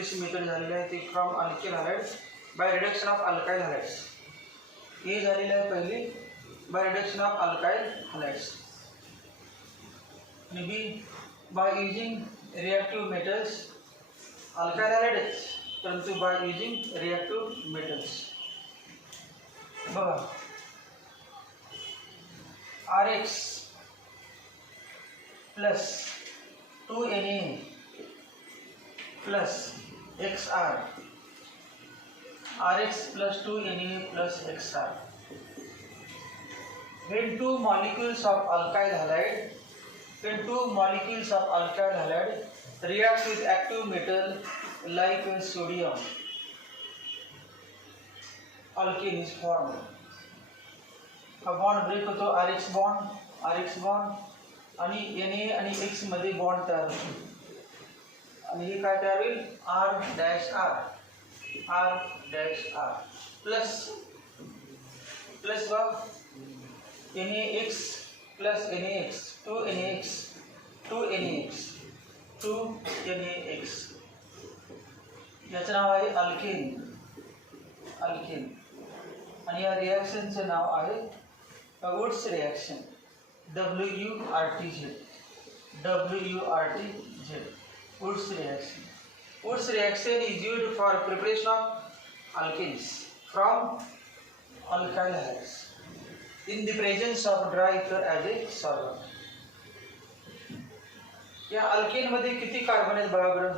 दुसरी मेथड झालेली आहे ती from alkyl halide by reduction of alkyl halides. ही झालेली आहे पहिली by reduction of alkyl halides. आणि B by using reactive metals. Alkyl halides परंतु बाय युजिंग रिॲक्टिव्ह मेटल्स. बघा RX plus 2Na plus XR. RX plus 2Na plus XR. When two molecules of alkyl halide react with active metal like sodium, alkene is formed. हा bond break होतो RX bond आणि Na आणि X मध्ये bond तयार होतो आणि हे काय तयार होईल R' प्लस बघ NaX प्लस NaX 2NaX याचं नाव आहे अल्केन आणि या रिॲक्शनचं नाव आहे Wurtz reaction. WURTZ. Wurtz reaction is used for preparation of alkenes from alkyl halides in the presence of dry ether as a solvent. या अल्केन मध्ये किती कार्बन आहेत बघा बरं.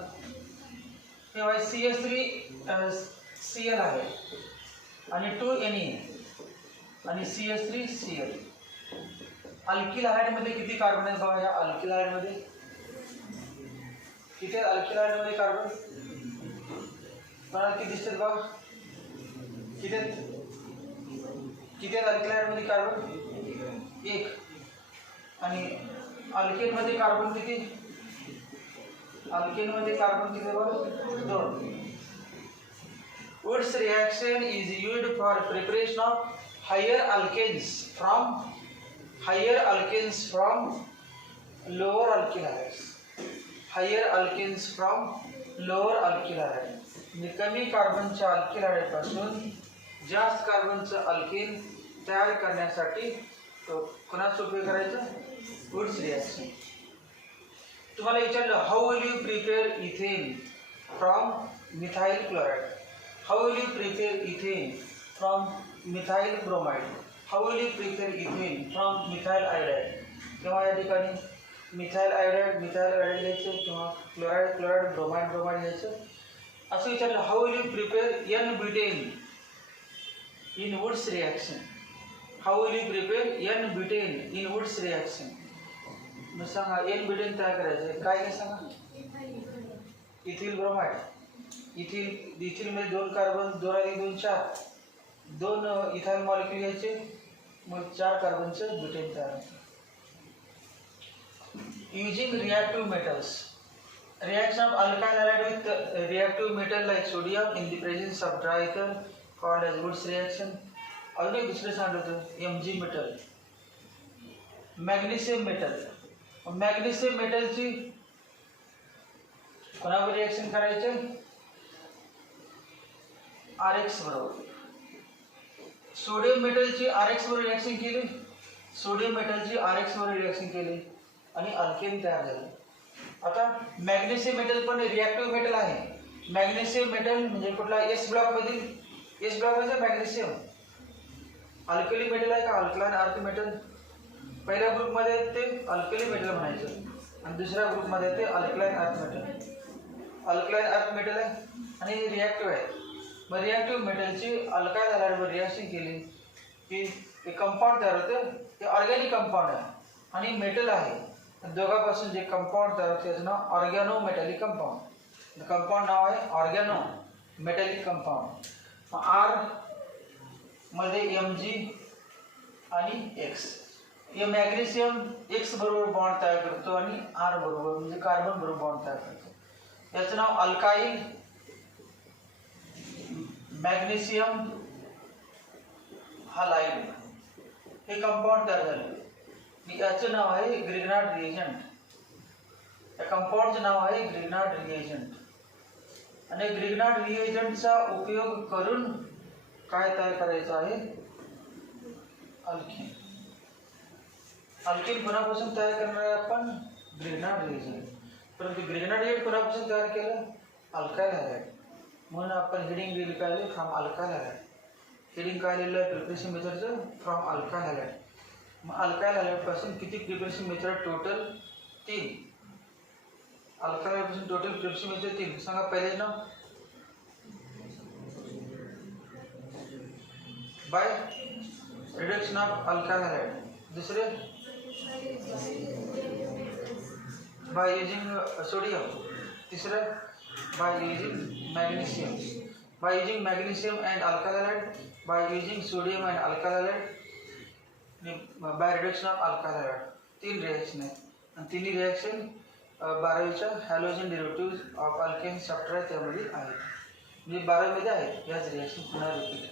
तेव्हा CH3Cl आहे आणि 2Na आणि CH3Cl. अल्किल हॅलाइड मध्ये किती कार्बन आहेत बघा. या अल्किल हॅलाइड मध्ये किती आहेत? अल्किल हॅलाइड मध्ये कार्बन मला किती दिसतात बघा. किती आहेत अल्किल हॅलाइड मध्ये कार्बन? 1. आणि अल्केन मध्ये कार्बन किती? अल्केन मध्ये कार्बन किती बघा? 2. Wurtz reaction is used for preparation of higher alkenes from lower alkyl halides. कमी कार्बनच्या अल्किल हॅलाइड पासून जास्त कार्बनचं अल्केन तयार करण्यासाठी कोणाचा उपयोग करायचा? Wurtz reaction. तुम्हाला विचारलं how will you prepare ethane from methyl chloride. How will you prepare ethane from methyl bromide. How will you prepare ethane from methyl iodide. किंवा या ठिकाणी मिथाइल आयोडाइड घ्यायचं किंवा क्लोराइड ब्रोमाइड घ्यायचं. असं विचारलं how will you prepare n-butane in Wurtz reaction. How will you prepare n-butane in Wurtz reaction. मग सांगा N-ब्युटेन तयार करायचं काय सांगा. Ethyl bromide. इथिल मध्ये 2 कार्बन 2 आणि 2 4 2 इथाइल मॉलिक्यूल घ्यायचे मग 4 कार्बनचं ब्युटेन तयार होतं. Using reactive metals. Reaction of alkyl halide with reactive metal like sodium in the presence of dry ether called as Wurtz reaction. अजून एक दुसरं सांगितलं Mg metal. मॅग्नेशियम मेटलची कोणावर रिॲक्शन करायचे? RX बरोबर. सोडियम मेटलची RX बरोबर रिॲक्शन केली आणि अल्केन तयार झालं. आता मॅग्नेशियम मेटल पण रिॲक्टिव्ह मेटल आहे. मॅग्नेशियम मेटल म्हणजे कुठला? S ब्लॉक मध्ये मॅग्नेशियम अल्कली मेटल आहे का? Alkaline earth metal. पहिल्या ग्रुपमध्ये ते अल्कली मेटल म्हणायचं आणि दुसऱ्या ग्रुपमध्ये ते अल्कलाइन अर्थ मेटल आहे आणि रिॲक्टिव्ह आहे. मग रिॲक्टिव्ह मेटलची अल्काइल हॅलाइडवर रिॲक्शन केली की ते कंपाऊंड तयार होते. ते ऑर्गॅनिक कंपाऊंड आहे आणि मेटल आहे. दोघांपासून जे कंपाऊंड तयार होते त्याचं नाव ऑर्गॅनो मेटॅलिक कंपाऊंड. कंपाऊंड नाव आहे ऑर्गॅनो मेटॅलिक कंपाऊंड. R मध्ये Mg आणि X. हे मॅग्नेशियम X बरोबर बॉन्ड तयार करतो आणि R बरोबर म्हणजे कार्बन बरोबर बॉन्ड तयार करतो. याचं नाव अल्काइल मॅग्नेशियम हालाइड. हे कंपाऊंड तयार झाले. याचं नाव आहे ग्रिग्नार्ड रिएजंट. या कंपाऊंडचं नाव आहे ग्रिग्नार्ड रिएजंट आणि ग्रिग्नार्ड रिएजंटचा उपयोग करून काय तयार करायचं आहे? अल्किन. अल्किन कोणापासून तयार करणार आहे आपण? Grignard reagent. परंतु ग्रिग्नार्ड रिएजंट कोणापासून तयार केलं? Alkyl halide. म्हणून आपण हेडिंग दिली काय? From alkyl halide. हेडिंग काय लिहिलं? प्रिपरेशन मेथडचं फ्रॉम अल्काइल हॅलाइड. मग अल्काइल हॅलाइड पासून किती preparation method? Total 3. Alkyl halide पासून टोटल प्रिपरेशन मेथड 3. सांगा पहिले नाव. By reduction of alkyl halide. दुसरे बाय युजिंग सोडियम. तिसरं by using magnesium. By using magnesium and alkyl halide, by using sodium and alkyl halide, by reduction of alkyl halide. 3 reaction आहेत आणि तिन्ही reaction 12वीच्या halogen derivative of alkane chapter आहे त्यामध्ये आहेत. म्हणजे 12वीमध्ये आहेत याच रिॲक्शन पुन्हा repeat.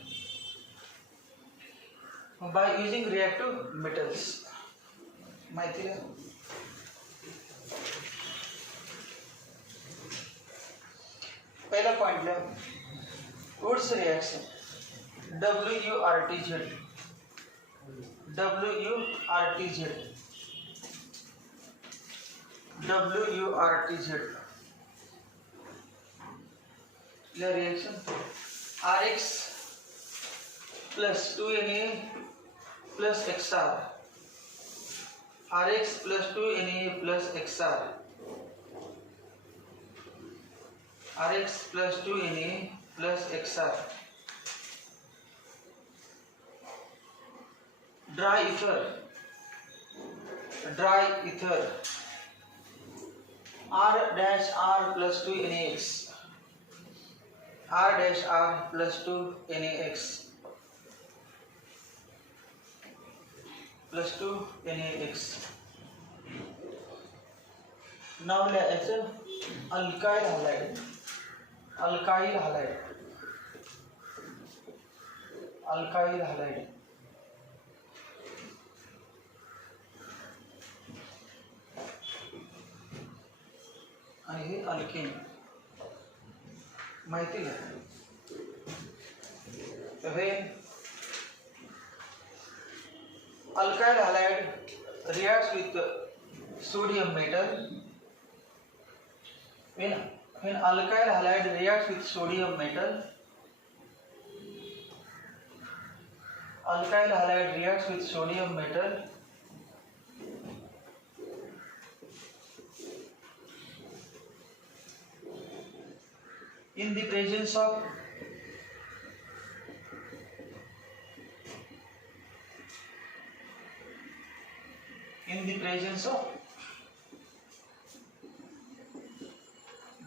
Bye using reactive metals माहिती आहे. पहिला पॉइंटला वुड्स रिॲक्शन WURTZ. WURTZ. या reaction RX plus 2Na plus XR. RX plus 2Na plus XR. RX plus 2Na plus XR. Dry ether. R dash R plus 2NaX. R dash R plus 2NaX. Plus 2NaX. Now let's alkyl halide. Alkyl halide. आणि हे alkane माहिती आहे. Alkyl halide reacts with sodium metal. When alkyl halide reacts with sodium metal, alkyl halide reacts with sodium metal, in the presence of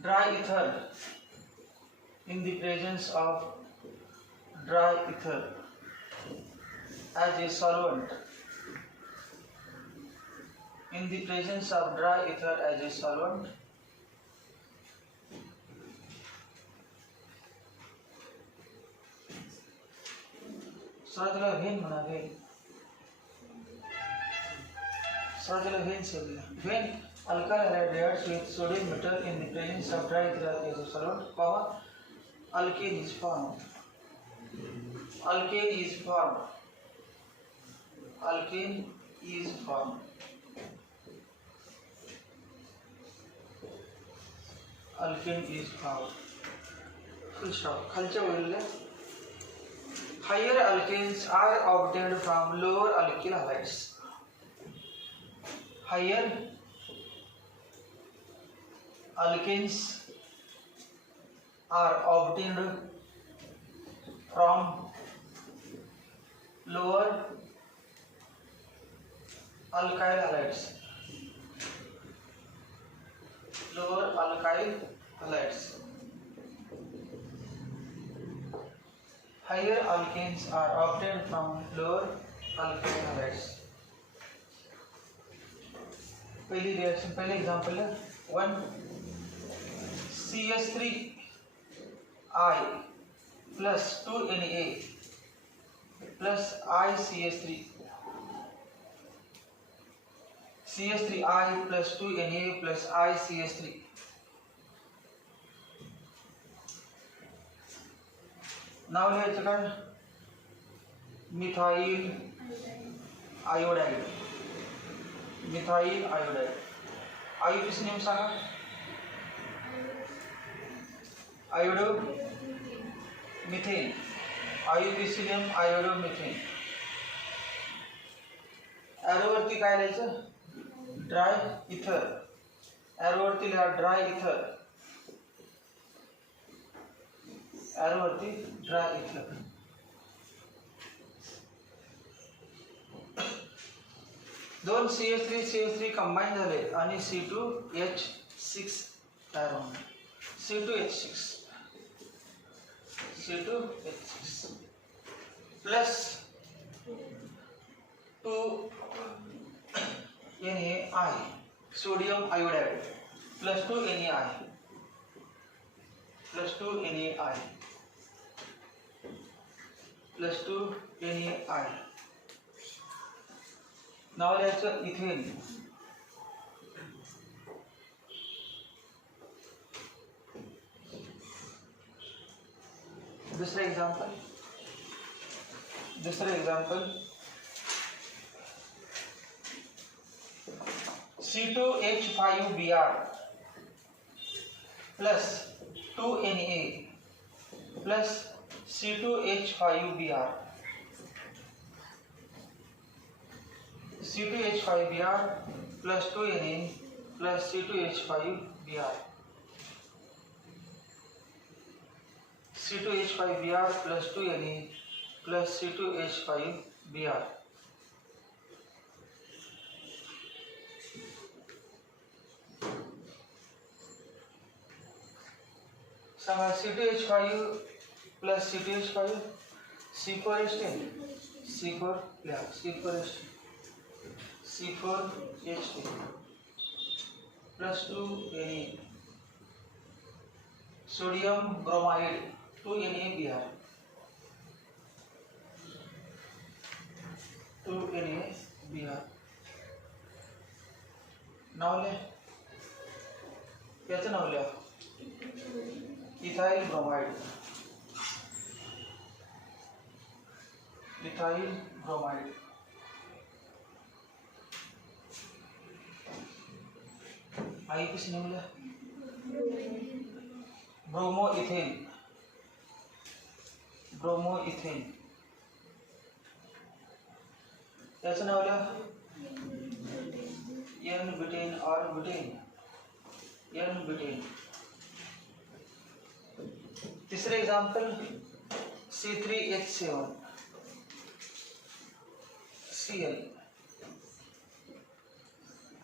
dry ether. In the presence of dry ether as a solvent. In the presence of dry ether as a solvent, सर्जला when म्हणा. When alkyl halide reacts with sodium metal in the presence of dry ether as a solvent, alkane is formed. Alkane is formed. Full stop. खालच्या वरील higher alkanes are obtained from lower alkyl halides. Higher alkanes are obtained from lower alkyl halides. Higher alkanes are obtained from lower alkyl halides. पहली reaction, पहले example है 1 CH3I plus 2Na plus ICH3. CH3I plus 2Na plus ICH3. नाव लिहायचं काय? Methyl iodide. Methyl iodide. IUPAC name सांगा. Iodomethane. IUPAC name iodomethane. ॲरोवरती काय लिहायचं? ड्राय इथर. ॲरोवरती लिहा ड्राय इथर. ॲरोवरती ड्राय इथर. दोन CH3 कंबाईन झाले आणि C2H6 तयार होणार. C2H6 plus 2NaI sodium iodide plus 2NaI plus 2NaI plus 2NaI. नाव लिहायचं इथेन. दुसरं example C2H5Br plus 2Na plus C2H5Br. C2H5Br plus 2Na plus C2H5Br. C2H5Br plus 2Na plus C2H5Br. सांगा C2H5 plus C2H5 C4H10 C4 लिहा C4H10 C4H10 plus 2Na sodium bromide 2NaBr 2NaBr. नाव लिहा. याचं नाव लिहा ethyl bromide. Ethyl bromide. IUPAC name लिहा bromoethane. Bromoethane. याचं नाव लिहा N-बुटेन और बुटेन. N-बुटेन. तीसरे example C3H7 Cl.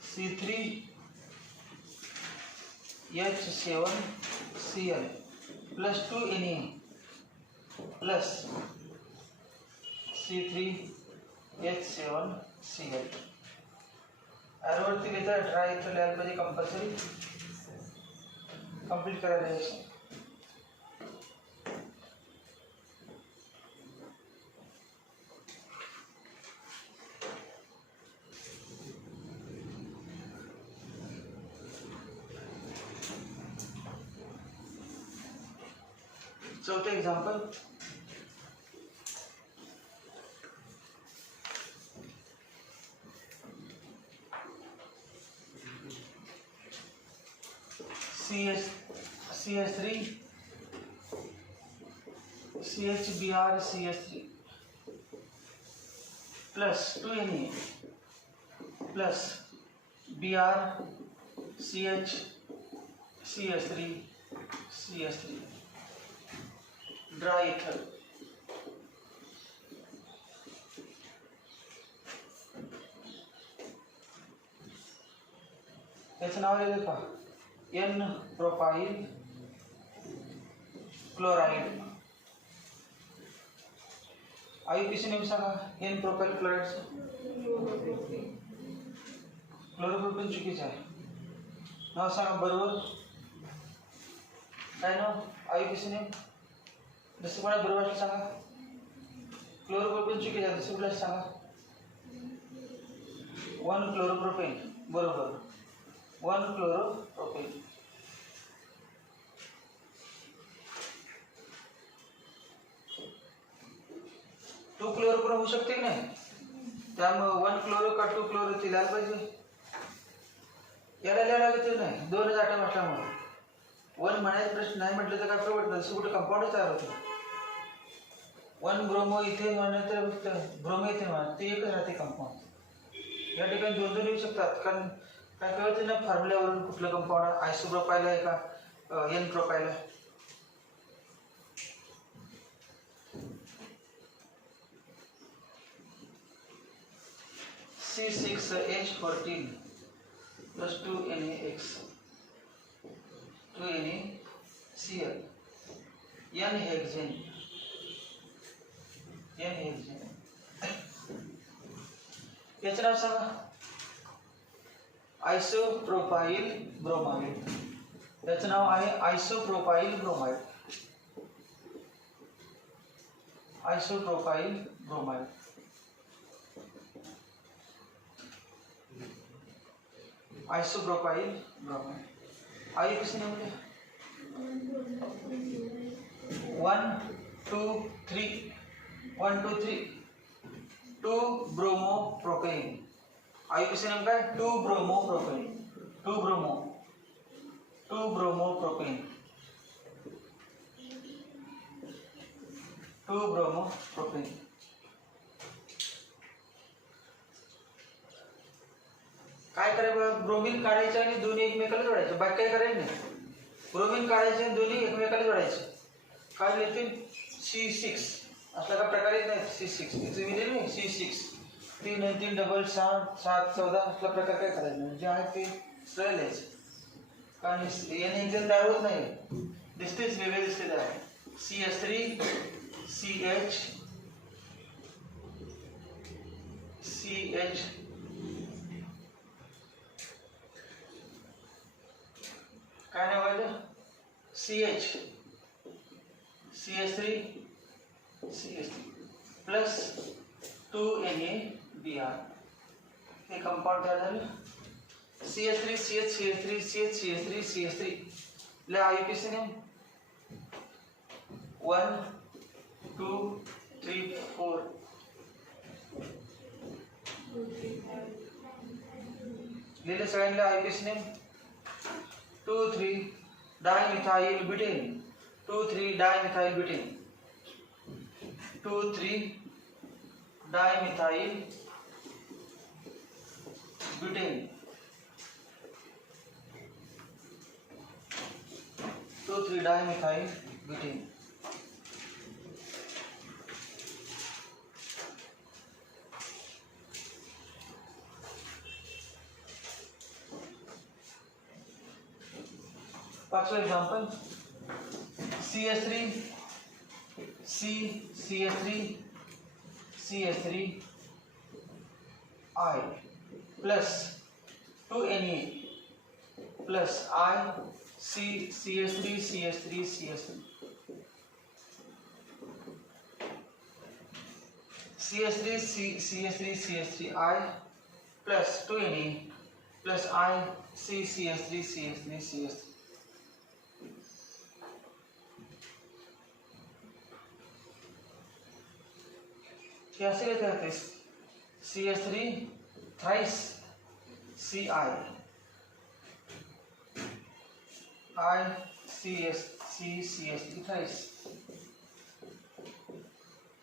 C3H7Cl plus 2Na plus C3H7Cl. ॲरोवरती लिहिता ड्राय इथं लिहायला पाहिजे कंपल्सरी. कंप्लीट करायला यायचं. चौथं example CH3 CHBr CH3 plus 2Na plus Br CH3 dry इथर. याचं नाव लिहिलं का N प्रोपाइल क्लोराइड. आयुपीसी नेम सांगा N प्रोपाइल क्लोराइडचं. क्लोरोप्रोपेन चुकीचं आहे. नाव सांगा बरोबर. काय नाव आयुपीसी नेम जसं कोणा बरोबर असलं सांगा. क्लोरोप्रोपेन चुकीचं आहे. दुसरं कुठलं सांगा. 1 क्लोरोप्रोपेन बरोबर. 1 क्लोरोप्रोपेन. 2 क्लोरो पण होऊ शकते की नाही, त्यामुळे 1 क्लोरो का 2 क्लोरो ते लिहायला पाहिजे. याला लिहायला लागत नाही, 2च आटम असल्यामुळे. 1 म्हणायचा प्रश्न नाही म्हटलं तर काय प्रॉब्लेम नाही, कुठे कंपाऊंड तयार होतं. 1 ब्रोमो इथेन म्हणलं तर ब्रोमो इथेन म्हणा ते एकच राहते कंपाऊंड. या ठिकाणी 2 येऊ शकतात, कारण काय कळते ना फॉर्म्युल्यावरून कुठलं कंपाऊंड आयसोप्रोपाईल आहे का एन प्रोपाईल आहे. C6H14 plus 2NaX 2NaCl N-hexane याचं नाव सांगा. Isopropyl bromide. याचं नाव आहे आयसोप्रोपाइल bromide. Isopropyl bromide. Isopropyl bromide. आइए किसी ने बोले 1 2 3 1 2 3 2 ब्रोमो प्रोपेन. आइए किसी ने बोला 2 bromo propane. 2 bromo propane. 2 bromo propane. काय करायचं, ब्रोमीन काढायचं आणि दोन्ही एकमेकाला जोडायचं, बाकी काय करायचं नाही. ब्रोमीन काढायचे आणि दोन्ही एकमेकाला जोडायचे. काय येतील C6 असला का प्रकार येत नाही. C6 इथे लिहिलेलं नाही C6 3 आणि 3 डबल 7 7 14 असला प्रकार काय करायचं नाही, जे आहे ते सरळ लिहायचं. कारण याने एक्झाम तयार होत नाही, दिसतेच वेगळे दिसते आहे. CS3 CH काय नाव आहे CH CS3 प्लस 2NaBr हे कंपाऊंड तयार झालं. CS3 CH CS3 CH CS3 CS3 ले आयुपीसी ने 1 2 3 4 ले सगळ्यांना आयुपीसी ने 2 3 dimethyl butane. 2 3 dimethyl butane. 2 3 dimethyl butane. 2 3 dimethyl butane. पांचवा example CS3 CS3 CS3 I plus 2Na plus I CS3 CS3 CS3 CS3 CS3 CS3 I plus 2Na plus I CS3 CS3 CS3 कैसे लेते हैं CS3 thrice CI I CS3 thrice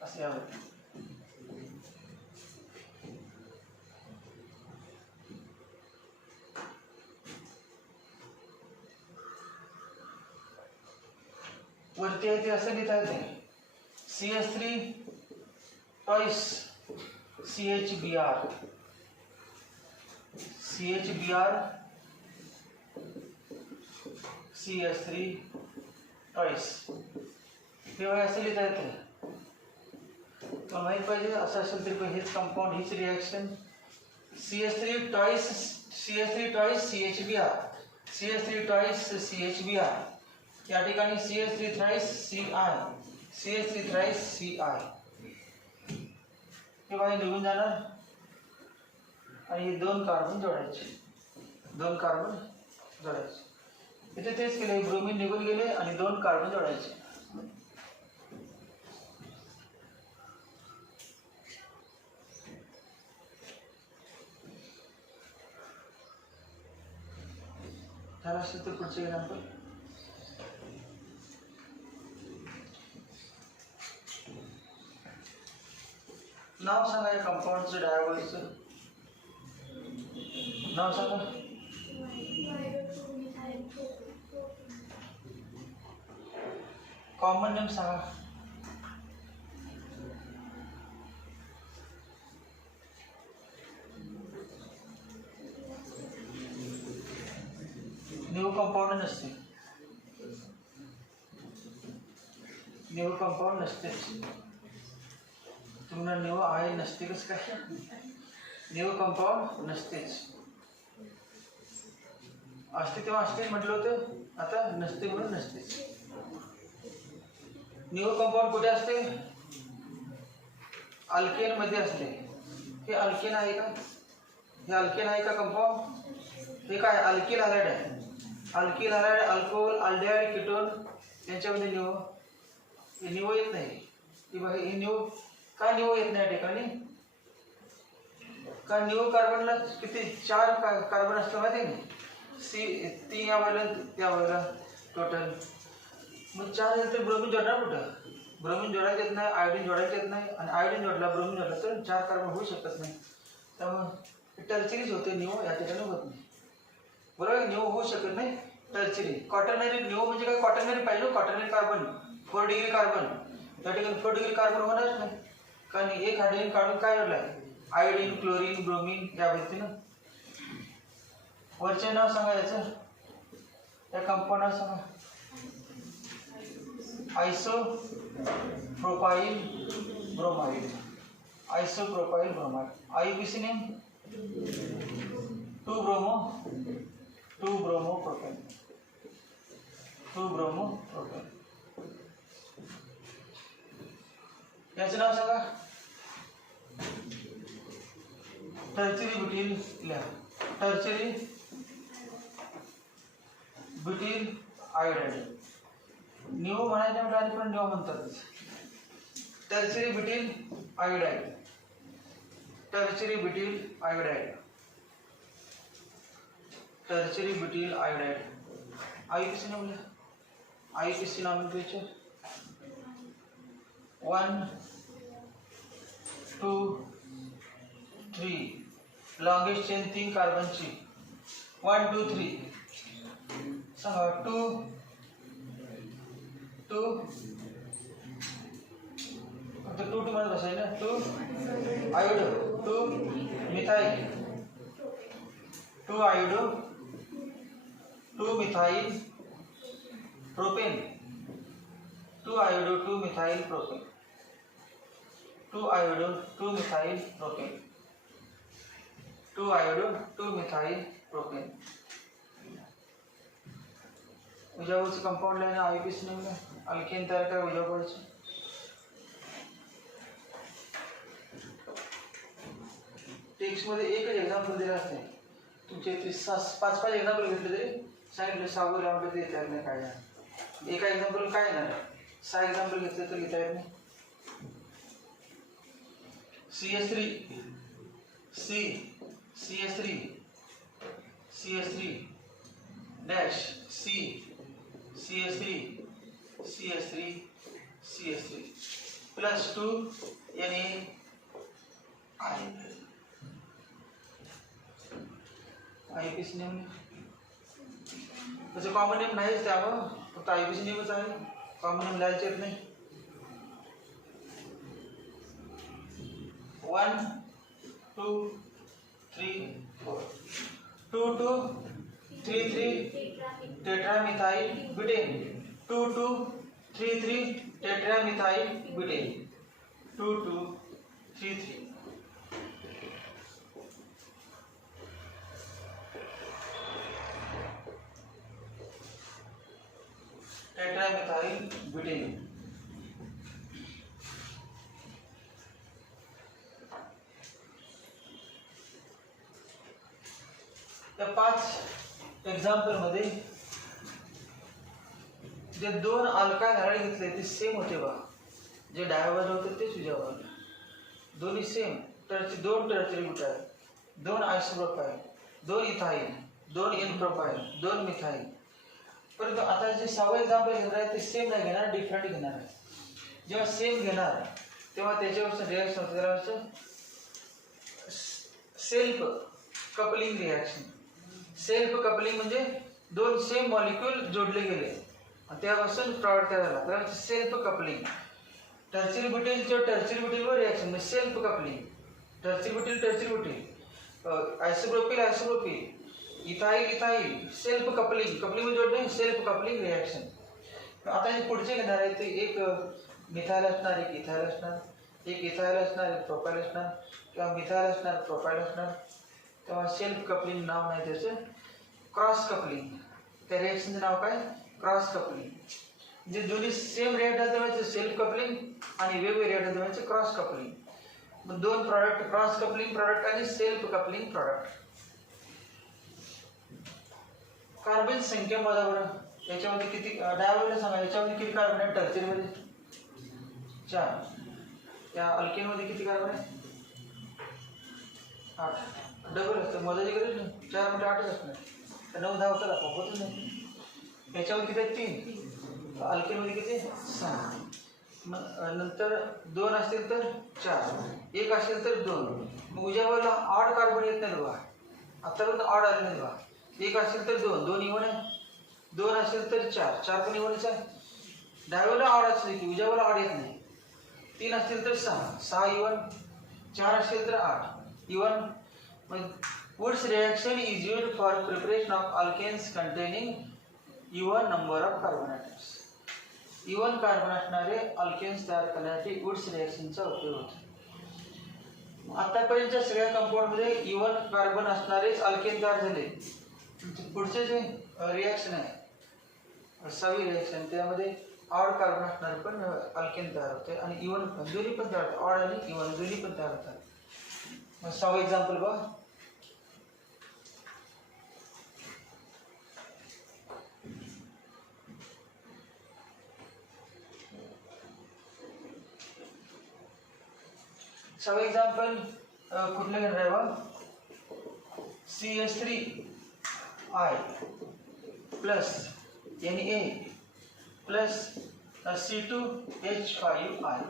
असे आहे. वरती आहे ते असं लिहिता येते CS3 twice CHBr CS3 twice हे असं लिहिता येते. तर माहित पाहिजे असं असेल तरी पण हेच कंपाऊंड हीच reaction CS3 twice CHBr CS3 twice CHBr या ठिकाणी CS3 thrice CH3 thrice CI हे बाहेर निघून जाणार आणि हे 2 कार्बन जोडायचे. 2 कार्बन जोडायचे. इथे तेच केले, ब्रोमीन निघून गेले आणि 2 कार्बन जोडायचे. झालं असेल तर पुढचं एक्झाम्पल. नाव सांगा या कंपाऊंडचं डायवॉल्टचं नाव सांगा. कॉमन नेम सांगा. न्यू कंपाऊंड नसते. न्यू कंपाऊंड नसतेच. तुम्हाला न्यू आहे नसते कसं काय. न्यू कंपाऊंड नसतेच. असते तेव्हा असते म्हटलं होतं. आता नसते म्हणून नसतेच. न्यू कंपाऊंड कुठे असते. अल्केन मध्ये असते. हे अल्केन आहे का. हे अल्केन आहे का कंपाऊंड. हे काय अल्किल हॅलाइड आहे. Alkyl halide alcohol aldehyde ketone यांच्यामध्ये निवो येत नाही. की बघा हे निवो का निवो येत नाही या ठिकाणी. का निवो कार्बनला किती 4 कार्बन असतं माहिती आहे. C3 या वेळेला टोटल मग 4 तर ब्रोमीन जोडणार कुठं. ब्रोमीन जोडायचं येत नाही. आयोडीन जोडायचं येत नाही. आणि आयोडीन जोडला ब्रोमीन जोडला तर 4 कार्बन होऊ शकत नाही. त्यामुळे टर्चरीच होते. निवो या ठिकाणी होत नाही. बरोबर. निवो होऊ शकत नाही. टर्चरी क्वाटर्नरी निवो म्हणजे काय. क्वाटर्नरी पाहिजे. क्वाटर्नरी कार्बन 4 डिग्री कार्बन या ठिकाणी 4 डिग्री कार्बन होणारच नाही. कारण एक हायड्रोजन काढून काय जोडलाय आयोडीन क्लोरीन ब्रोमीन या पद्धतीनं. वरचे नाव सांगा याचं. या कंपाऊंड सांगा. Isopropyl bromide. Isopropyl bromide. IUPAC name 2 bromopropane. 2 bromopropane. याचं नाव सांगा. टर्चरी ब्युटील लिहा. Tertiary butyl iodide. निवो म्हणायचे म्हटलं पण निवो म्हणतातच. Tertiary butyl iodide. Tertiary butyl iodide. Tertiary butyl iodide. IUPAC नाम लिहा. आयुपीसी नॉमेनक्लेचर 1 2 3 लॉन्गेस्ट चेन 3 कार्बनची 1 2 3 सांगा. 2 फक्त 2 म्हणत बसायचं ना. 2 iodo 2 methyl 2 iodo 2 methyl propane 2 iodo 2 methyl propane 2 iodo 2 methyl propane 2 iodo 2 methyl propane. उजावरचं compound line IUPAC name alkane तयार करा उजावरचं. टेक्स्ट मध्ये एकच एक्झाम्पल दिलं असते. तुमचे ते 5-5 एक्झाम्पल घेतले तरी सांगितलं 6 एक्झाम्पल ते येता येत नाही. काय नाही. एका एक्झाम्पल काय येणार. 6 एक्झाम्पल घेतले तर लिहिता येत नाही. CS3 dash CS3 plus 2 NaI. IPC name त्याचं कॉमन नेम नाहीच. त्यामुळं फक्त आयपीसी नेमच आहे. कॉमन नेम लिहायचे येत नाही. 1 2 3 4 2 2 3 3 टेट्रामिथाइल ब्यूटेन 2 2 3 3 टेट्रामिथाइल ब्यूटेन 2 2 3 3 टेट्रामिथाइल ब्यूटेन. या 5 एक्झाम्पल मध्ये जे 2 अल्काइल हॅलाइड घेतले ते सेम होते बा. जे डायव्हर्ज होते तेच उजावर. दोन्ही same. 2 tertiary butyl 2 isopropyl 2 ethyl 2 n propyl, 2 methyl. परंतु आता जे 6वं एक्झाम्पल घेणार आहे ते सेम नाही घेणार, डिफरंट घेणार आहे. जेव्हा सेम घेणार तेव्हा त्याच्यावर रिॲक्शन होतं, त्याला self coupling reaction. Self coupling म्हणजे 2 सेम मॉलिक्यूल जोडले गेले आणि त्यापासून प्रॉडक्ट तयार झाला, त्याला सेल्फ कपलिंग. टर्शियरी ब्युटीलच्या टर्शियरी ब्युटीलवर रिॲक्शन म्हणजे self coupling. Tertiary butyl, isopropyl, ethyl self coupling. Coupling जोडणे सेल्फ कपलिंग रिॲक्शन. आता हे पुढचे घेणार आहे ते एक मिथाईल असणार, एक इथाईल असणार, एक इथाईल असणार, एक प्रोपाईल असणार, किंवा मिथाईल असणार, प्रोपाईल असणार. तेव्हा सेल्फ कपलिंग नाव नाही त्याचं, क्रॉस कपलिंग. त्या रिॲक्शनचं नाव काय? Cross coupling. म्हणजे दोन्ही सेम रिॲक्ट झाले सेल्फ कपलिंग आणि वेगवेगळे रिॲक्ट झाले क्रॉस कपलिंग. मग 2 प्रॉडक्ट, क्रॉस कपलिंग प्रॉडक्ट आणि सेल्फ कपलिंग प्रॉडक्ट. कार्बन संख्या मोजा बरं. याच्यामध्ये किती डायवोला सांगा, याच्यामध्ये किती कार्बन आहे? टर्शियरीमध्ये 4. त्या अल्केनमध्ये किती कार्बन आहे? 8. डबल असतं, मोजायची गरज नाही. 4 म्हणजे 8च असणार. 9 10 होतं दाखवा, होतच नाही. याच्यावर किती आहे? 3. अल्केनमध्ये किती? 6. नंतर 2 असतील तर 4, 1 असेल तर 2. मग उजव्या बाजूला ऑड कार्बन येत नाही बघा, आतापर्यंत ऑड आले नाही बघा. 1 असेल तर 2, 2 इव्हन आहे. 2 असेल तर 4, 4 पण इव्हनच आहे. डावीला ऑड असेल की उजव्या बाजूला ऑड येत नाही. 3 असेल तर 6, 6 इव्हन. 4 असेल तर 8 इव्हन. मग Wood's reaction is used for preparation of alkanes containing even number of carbon atoms. Even carbon असणारे अल्केन्स तयार करण्यासाठी वुड्स रिॲक्शनचा उपयोग होतो. आतापर्यंतच्या सगळ्या कंपाऊंडमध्ये इव्हन कार्बन असणारेच अल्केन तयार झाले. पुढचे जे रिॲक्शन आहे 6वी रिॲक्शन, त्यामध्ये ऑड कार्बन असणारे पण अल्केन तयार होते आणि इव्हन दोन्ही पण तयार होतात. ऑड आणि इव्हन दोन्ही पण तयार होतात. मग 6वं एक्झाम्पल बघा. सव एक्झाम्पल कुठलं घेणार आहे बघ. CH3I plus Na plus C2H5I.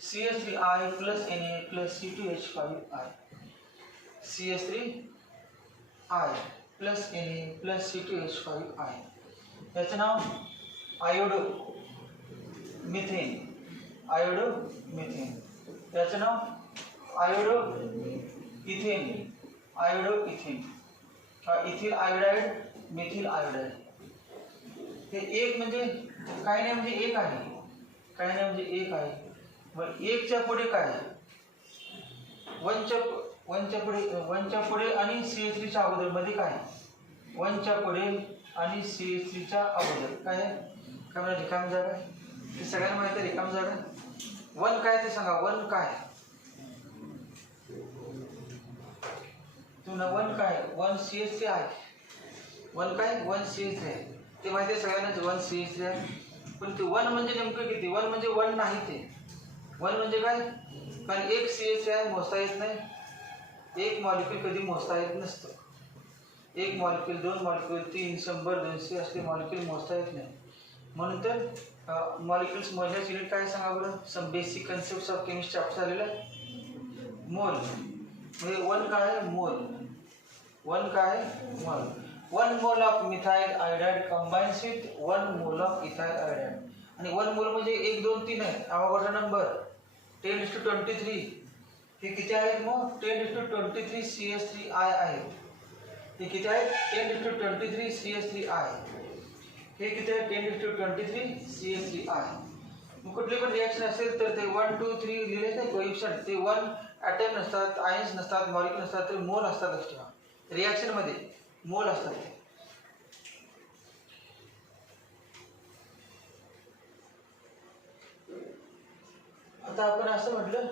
CH3I plus Na plus C2H5I. CH3I plus Na plus C2H5I. याचं नाव आयोडो मिथेन. Iodo methane. याचं नाव iodo ethane. Iodo ethane. Ethyl iodide, methyl iodide. हे एक म्हणजे काय नाही, म्हणजे एक आहे. काय नाही म्हणजे एक आहे. बरं, 1च्या पुढे काय आहे? 1च्या पुढे आणि CH3च्या अगोदर मध्ये काय? 1च्या पुढे आणि CH3च्या अगोदर काय आहे? काय म्हणजे रिकामी जागा? ते सगळ्यांना माहिती आहे रिकामी जागा. 1 काय ते सांगा. 1 काय? तुम्हाला 1 काय? 1 CH3 आहे. 1 काय? 1 CH3 आहे. ते माहिती आहे सगळ्यांनाच 1 CH3 आहे. पण ते 1 म्हणजे नेमकं किती? 1 म्हणजे 1 नाही. ते 1 म्हणजे काय? कारण 1 CH3 आहे, मोजता येत नाही. 1 मॉलिक्यूल कधी मोजता येत नसतं. 1 मॉलिक्यूल, 2 मॉलिक्यूल, 3, 100, 200 असले मॉलिक्यूल मोजता येत नाही. म्हणून तर मॉलिक्युल्स मोजण्याची युनिट काय सांगा बरं. Some basic concept of chemistry आपण झालेलं आहे. मोल म्हणजे 1 काय आहे? मोल. 1 काय आहे? मोल. 1 mole of methyl iodide combines with 1 mole of ethyl iodide. आणि 1 मोल म्हणजे 1 2 3 आहे. अवॉगाड्रो नंबर 10⁻23. हे किती आहेत मग? 10⁻23 CH3I आहे. हे किती आहेत? 10⁻23 CH3I. हे किती आहे? 10⁻23 CH3I. मग कुठली पण रिॲक्शन असेल तर ते 1 2 3 लिहिले नाही कोएफिशियंट. ते 1 ॲटम नसतात, आयन्स नसतात, मॉलिक्यूल नसतात, तर मोल असतात. लक्षात ठेवा, रिॲक्शनमध्ये मोल असतात. आता आपण असं म्हटलं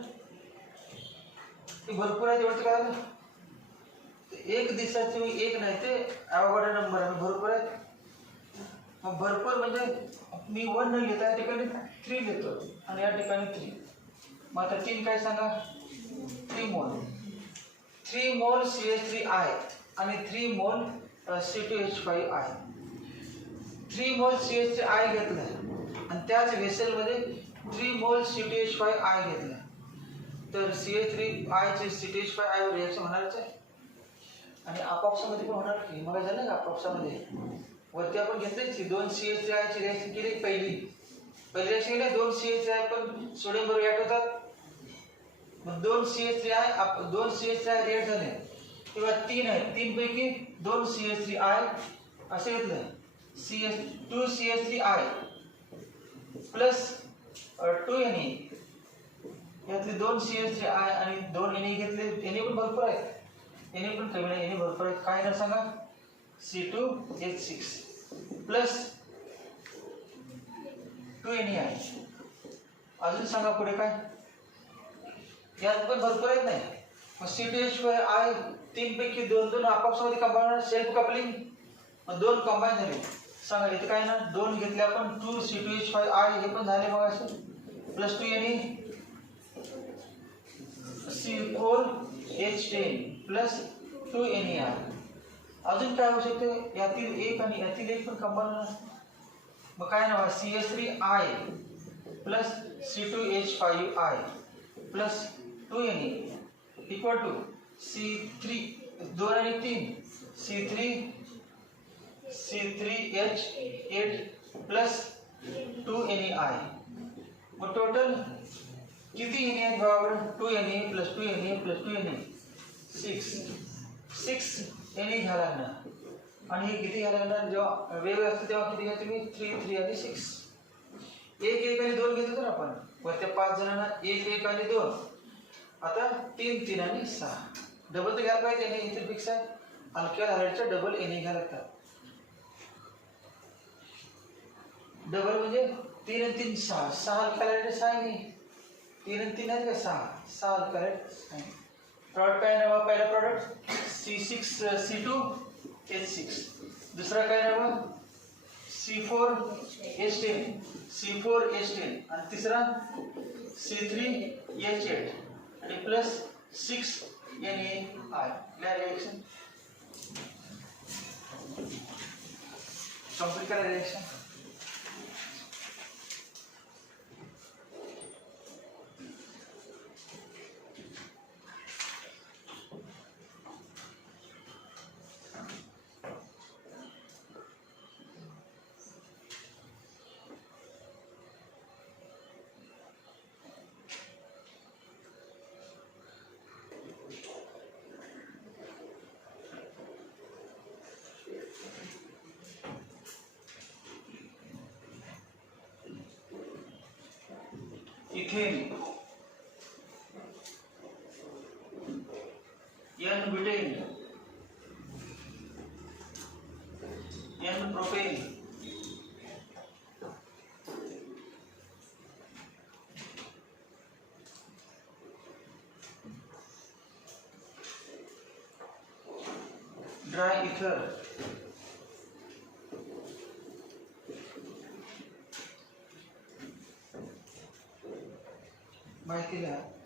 की भरपूर आहे. तेवढं काय ना, एक दिवसाचे एक नाही, ते अवघड नंबर आहे. भरपूर आहेत. मग भरपूर म्हणजे मी 1 न लिहिता या ठिकाणी 3 लिहितो आणि या ठिकाणी 3. मग आता 3 काय सांगा? 3 मोल. 3 मोल CH3I आणि 3 मोल C2H5 आहे. 3 मोल CH3I घेतलं आणि त्याच व्हेसलमध्ये 3 मोल C2H5I घेतलं तर CH3I चे C2H5I वर रिएक्शन होणारच आहे आणि आपापसामध्ये पण होणार की मग झालं का आपापसामध्ये वरती आपण घेतलीच की 2 CH3I ची रिएक्शन केली पहिली रिएक्शन केली 2 CH3I पण सोडियम बरोबर रिएक्ट होतात मग 2 CH3I रिएक्ट झाले किंवा 3 आहेत 3 पैकी 2 CH3I असे घेतलं2 CH3I प्लस 2 Ne यातले 2 CH3I आणि 2 Ne घेतले Ne पण भरपूर आहेत Ne पण कमी नाही Ne भरपूर आहेत काय ना सांगा C2H6 प्लस 2 Ne आहे अजून सांगा पुढे काय यात पण भरपूर आहेत नाही मग C2H5I 3 पैकी 2 आपापसामध्ये कंबाईन सेल्फ कपलिंग मग 2 कंबाईन झाले सांगा इथे काय ना 2 घेतले आपण 2 C2H5I हे पण झाले मग असे plus 2 Ne C4H10 plus 2 Ne अजून काय होऊ शकते यातील एक आणि यातील एक पण कंबाईन मग काय नाव CH3I plus C2H5I plus 2 Ne equal to C3 2 आणि 3 C3H8 प्लस 2 Ne मग टोटल किती Ne आहेत बरोबर 2 Ne plus 2 Ne plus 2 Ne 6 Ne घ्यायला लागणार आणि हे किती घ्यायला लागणार जेव्हा वेग असते तेव्हा किती घ्यायचे मी 3 आणि 6 1 आणि 2 घेतो तर आपण वरच्या 5 जणांना 1 आणि 2 आता 3 आणि 6 डबल तर घ्यायला पाहिजे Ne इथे फिक्स आहे अल्किल हायड्राइडचा डबल Ne घ्यायला लागतात डबल म्हणजे 3 आणि 3 6 अल्किल हायड्राइड 6 Ne 3 आणि 3 आहेत का 6 अल्किल हायड्राइड प्रॉडक्ट काय नाव पहिला प्रॉडक्ट C2H6 दुसरा काय नाव C4H10 आणि तिसरा C3H8 आणि प्लस 6 Ne रिएक्शन कंप्लीट करा रिएक्शन इथेन N-ब्यूटेन N-प्रोपेन ड्राई इथर माहिती लिहा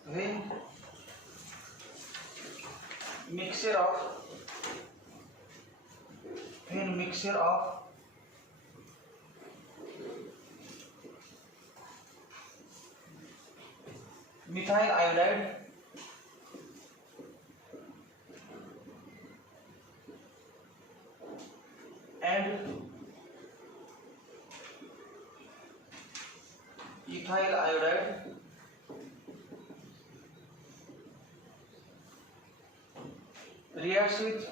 when mixture of methyl iodide and ethyl iodide reacts with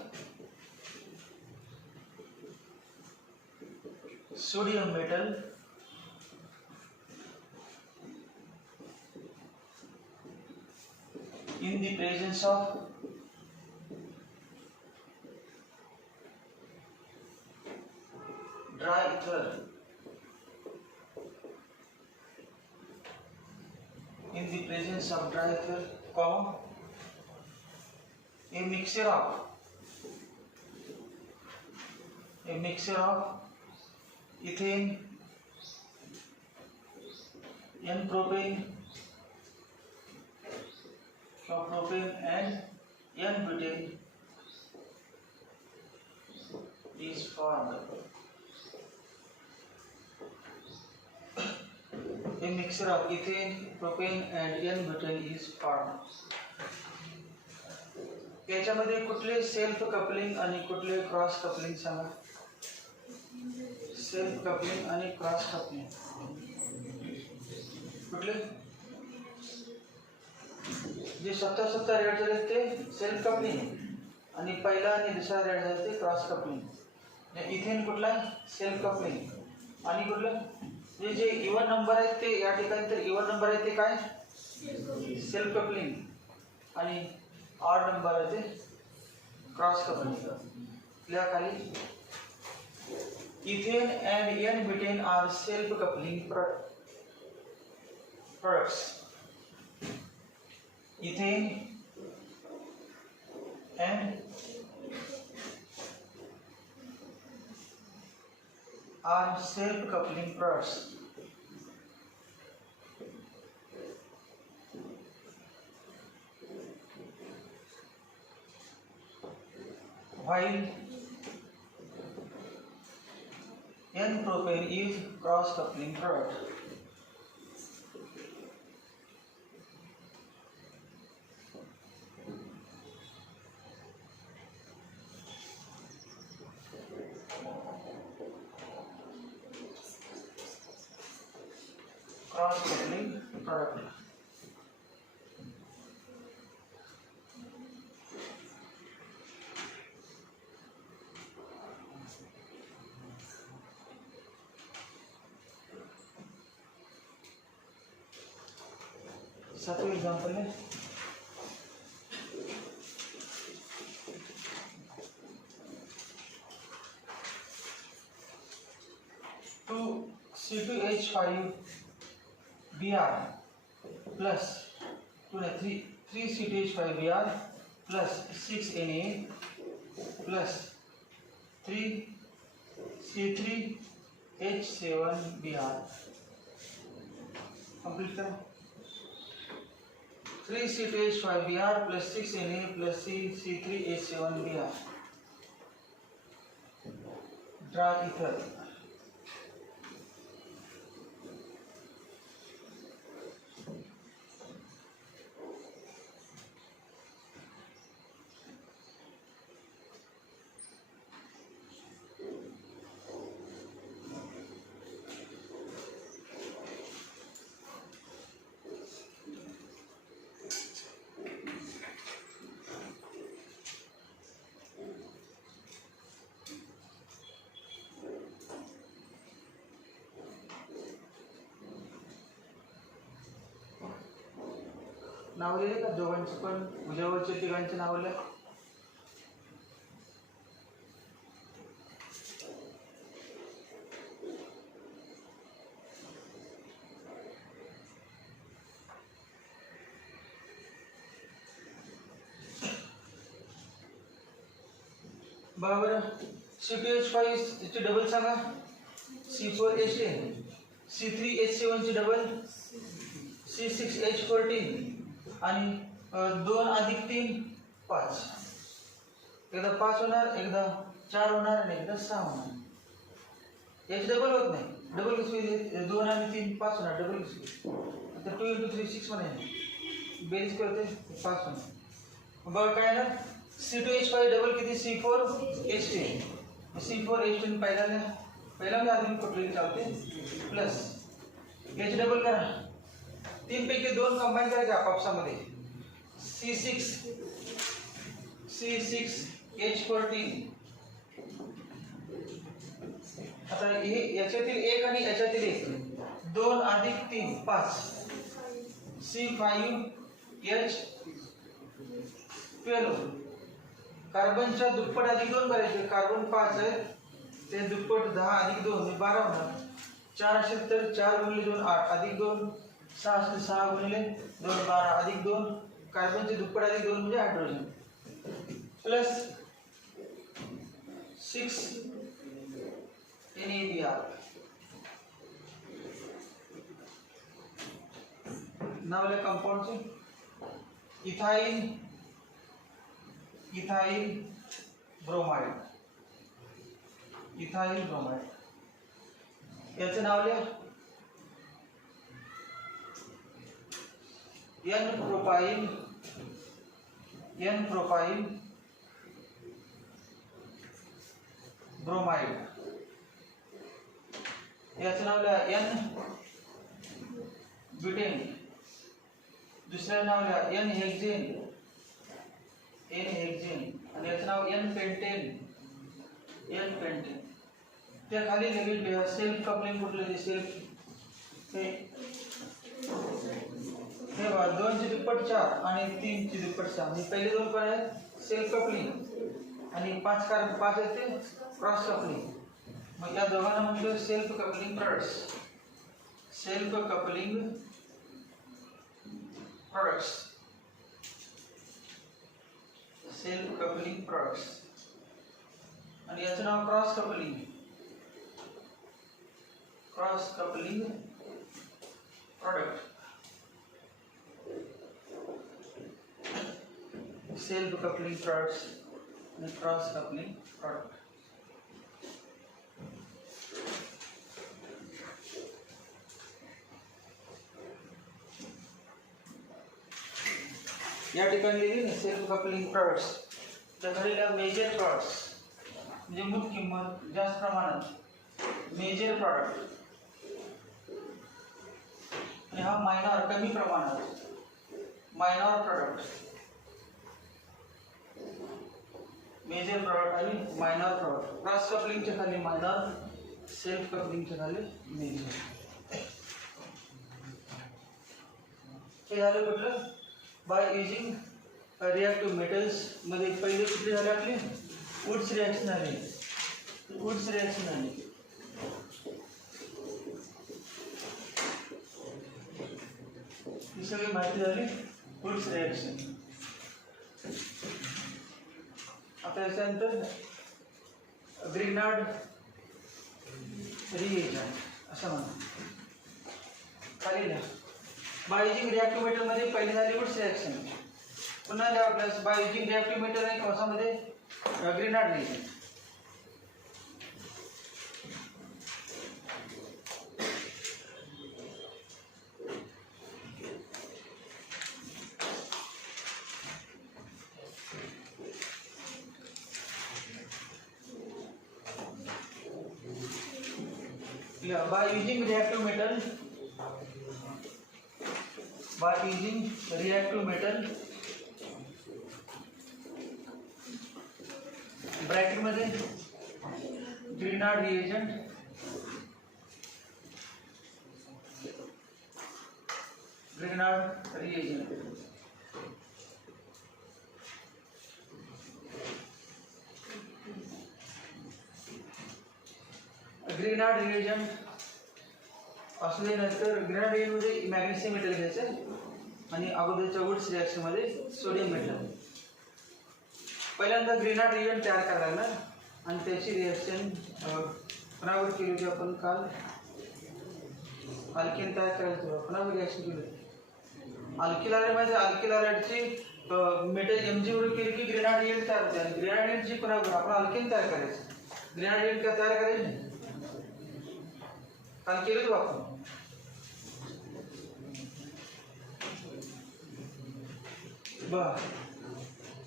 sodium metal in the presence of dry ether comma a mixture of ethane N-propane and N-butane formed. A mixture of ethane, propane and N-butane is formed. याच्यामध्ये कुठले self coupling आणि कुठले cross coupling सांगा. Self coupling आणि cross coupling कुठले? जे स्वतः red झाले ते सेल्फ कपलिंग आणि पहिला आणि दुसरा रेड झाले ते क्रॉस कपलिंग. इथेन कुठला सेल्फ कपलिंग आणि कुठलं जे इवन नंबर आहेत ते या ठिकाणी तर इवन नंबर आहे ते काय सेल्फ कपलिंग आणि ऑड नंबर आहे ते क्रॉस कपलिंग. या खाली ethane and N-butane are self coupling products. Ethane and are self coupling products. While N-propane is cross coupling product. Cross coupling product. सातवें एग्जाम्पल है two C2H5Br plus 3 C2H5Br plus 6Na plus 3 C3H7Br. Complete करें. 3 C2H5Br plus 6Na plus C3H7Br. Draw ether. नाव लिहिले का दोघांचे पण उद्यावरचे तिघांचे नाव लिहिले. बरोबर. C2H5 चे डबल सांगा. C4H10, C3H7 चे डबल C6H14 आणि 2 अधिक 3 5. एकदा 5 होणार, एकदा 4 होणार आणि एकदा 6 होणार. याची डबल होत नाही. डबल कशी होईल? 2 आणि 3 5 होणार. डबल कशी होईल? आता 2 × 3 6 होणार. बेरीज करते 5 होणार. बघा काय ना C2H5 डबल किती C4H10. C4H10 पहिला अजून कुठली चालते प्लस याची डबल करा. 3 पैकी 2 कंबाईन करायचे आपापसामध्ये. C6H14. आता हे याच्यातील एक आणि याच्यातील एक 2 अधिक 3 5. C5H12. कार्बनच्या दुप्पट अधिक 2 करायचे. कार्बन 5 आहे ते दुप्पट 10 अधिक 2 हे 12 होणार. 4 असेल तर 4 गुणिले 2 8 अधिक 2 6 असेल 6 गुणिले 2 12 अधिक 2. कार्बनचे दुप्पट अधिक 2 म्हणजे हायड्रोजन प्लस 6 NaBr. नावले कंपाऊंडचे इथाइल ब्रोमाइड. Ethyl bromide. याचं नाव लिहा एन प्रोपाइल ब्रोमाइड. याचं नाव लिहा एन ब्युटेन. दुसरं नाव लिहा एन हेक्झेन. आणि याचं नाव एन पेंटेन. त्या खाली लगेच लिहा सेल्फ कपलिंग. कुठलं ते सेल्फ हे 2 ची दुप्पट 4 आणि 3 ची दुप्पट 6. हे पहिले दोन पण आहेत सेल्फ कपलिंग आणि 5 आहेत ते क्रॉस कपलिंग. मग या दोघांना म्हणजे सेल्फ कपलिंग प्रोडक्ट्स. आणि याचं नाव cross coupling product. Self coupling products आणि क्रॉस कपलिंग प्रोडक्ट. या ठिकाणी लिहिली ना सेल्फ कपलिंग प्रोडक्ट्स. त्याकडे मेजर प्रॉडक्ट्स म्हणजे मुख्य किंमत जास्त प्रमाणात मेजर प्रॉडक्ट. आणि हा मायनॉर कमी प्रमाणात मायनॉर प्रॉडक्ट. मेजर प्रॉडक्ट आणि मायनॉर प्रॉडक्ट. क्रॉस कपलिंगच्या खाली मायनॉर, सेल्फ कपलिंगच्या खाली मेजर. हे झालं कुठलं बाय युजिंग रिॲक्टिव्ह मेटल्स. मध्ये पहिले कुठले झाले आपले वुड्स रिॲक्शन आली. ही सगळी माहिती झाली वुड्स रिॲक्शन. आता याच्यानंतर ग्रिनार्ड रिएजंट असं म्हणतात. खाली लिहा बाय युजिंग रिॲक्टिव्ह मेटल मध्ये पहिली झाली वुड्स रिॲक्शन. पुन्हा लिहा आपल्याला बाय युजिंग रिॲक्टिव्ह मेटल आणि कोसामध्ये Grignard reagent. by using reactive metal bracket मध्ये ग्रिनार्ड रिएजंट ग्रिनार्ड रिएजंट असल्यानंतर ग्रिनार्ड रिएजंट मध्ये मॅग्नेशियम मेटल घ्यायचं आणि अगोदरच्या वुड्स रिॲक्शन मध्ये सोडियम मेटल. पहिल्यांदा ग्रिनार्ड रिएजंट तयार करायला लागणार आणि त्याची रिॲक्शन कोणावर केली होती आपण काल. अल्केन तयार करायचं कोणावर रिॲक्शन केली होती अल्किलारेटमध्ये. अल्किलारेटची मेटल एमजी वर केली की ग्रिनार्ड रिएजंट तयार होते आणि ग्रिनार्ड रिएजंटची कोणावर आपण अल्केन तयार करायचं. ग्रिनार्ड रिएजंट का तयार करायचं नाही काल केलं होतं आपण.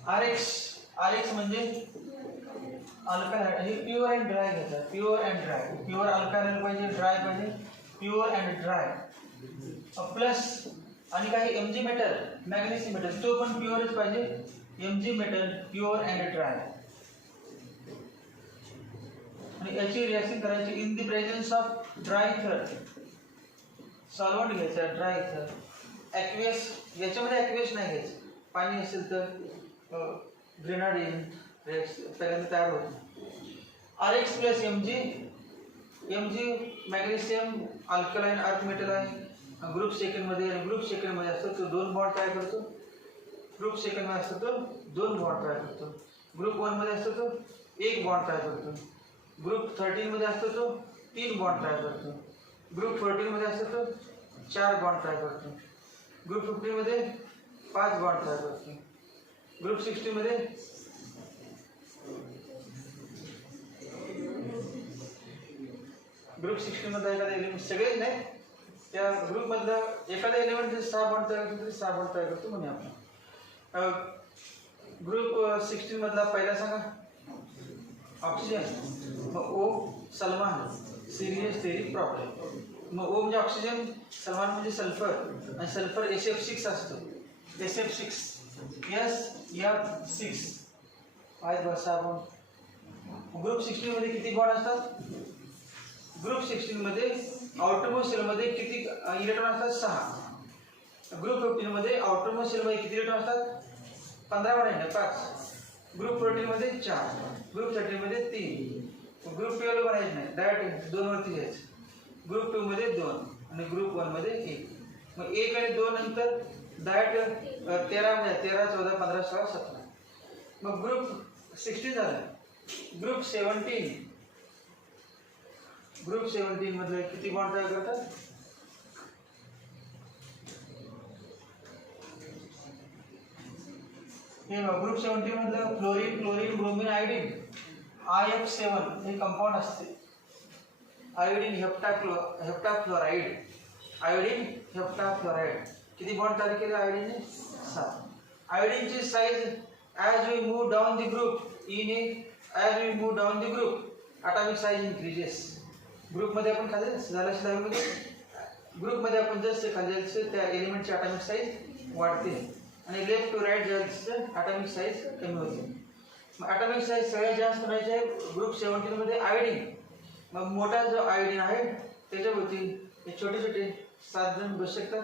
आरएक्स म्हणजे अल्कालाइड. हे प्युअर अँड ड्राय घेतात. प्युअर अल्कालाइड पाहिजे, ड्राय पाहिजे. प्युअर अँड ड्राय प्लस आणि काही एमजी मेटल मॅग्नेशियम मेटल तो पण प्युअरच पाहिजे. MG metal pure and dry. आणि याची रिॲक्शन करायची in the presence of dry इथर. सॉल्व्हंट घ्यायचं ड्राय इथर. ॲक्वियस याच्यामध्ये ॲक्वियस नाही घ्यायचं. पाणी असेल तर ग्रिनार्ड रिएजंट पहिल्यांदा तयार होतो. RX plus MG magnesium alkaline earth metal आहे. ग्रुप सेकंडमध्ये आणि ग्रुप सेकंडमध्ये असतो तो 2 बॉन्ड तयार करतो. ग्रुप सेकंडमध्ये असतो तो 2 बॉन्ड तयार करतो. ग्रुप 1 मध्ये असतो तो 1 बॉन्ड तयार करतो. ग्रुप 13 मध्ये असतो तो 3 बॉन्ड तयार करतो. ग्रुप 14 मध्ये असतो तो 4 बॉन्ड तयार करतो. ग्रुप 15 मध्ये 5 बॉन्ड तयार करतो. ग्रुप 16 मध्ये ग्रुप 16 मधला एखादा एलिमेंट, सगळेच नाही, त्या ग्रुप मधला एखादा एलिमेंट जर 6 बॉन्ड तयार करतो तरी 6 बॉन्ड तयार करतो म्हणे आपण. ग्रुप 16 मधला पहिला सांगा ऑक्सिजन, मग ओ सलमान, सिरियस थेरी प्रॉब्लेम. मग ओ म्हणजे ऑक्सिजन, सलमान म्हणजे सल्फर, आणि सल्फर SF6 असतो. SF6 SF6 आहेत बस 6 बॉन्ड. ग्रुप 16 मध्ये किती बॉन्ड असतात? ग्रुप 16 मध्ये आउटरमोस्ट शेल मध्ये किती इलेक्ट्रॉन असतात? 6. ग्रुप 15 मध्ये आउटरमोस्ट शेल मध्ये किती इलेक्ट्रॉन असतात? 15 बॉन्ड आहे, 5. ग्रुप 14 मध्ये 4. ग्रुप 13 मध्ये 3. ग्रुप 12 बनायचं नाही, डायरेक्ट 2 वरती जायचं. ग्रुप 2 मध्ये 2 आणि ग्रुप 1 मध्ये 1. मग 1 आणि 2 नंतर डायरेक्ट 13 म्हणजे 13, 14, 15, 16, 17. मग ग्रुप 16 झालं. ग्रुप 17 मध्ये किती बॉन्ड तयार करतात? हे ग्रुप 17 मधलं fluorine, chlorine, bromine, iodine, IF7 हे कंपाऊंड असते. आयोडीन हेप्टाफ्लोराइड, आयोडीन हेप्टाफ्लोराइड किती बॉन्ड तयार केले आयोडीनने? 7. आयोडीनची size as we move down the group as we move down the group atomic size increases. ग्रुपमध्ये आपण खाली झालं स्लाइडमध्ये, ग्रुपमध्ये आपण जसे खाली जायचं त्या एलिमेंटची ॲटॉमिक साईज वाढते आणि लेफ्ट टू राईट जायचं ॲटॉमिक साईज कमी होते. मग ॲटॉमिक साईज सगळ्यात जास्त करायची आहे ग्रुप 17 मध्ये आयोडीन. मग मोठा जो आयोडीन आहे त्याच्याभोवती हे छोटे छोटे 7 जण बसू शकतात.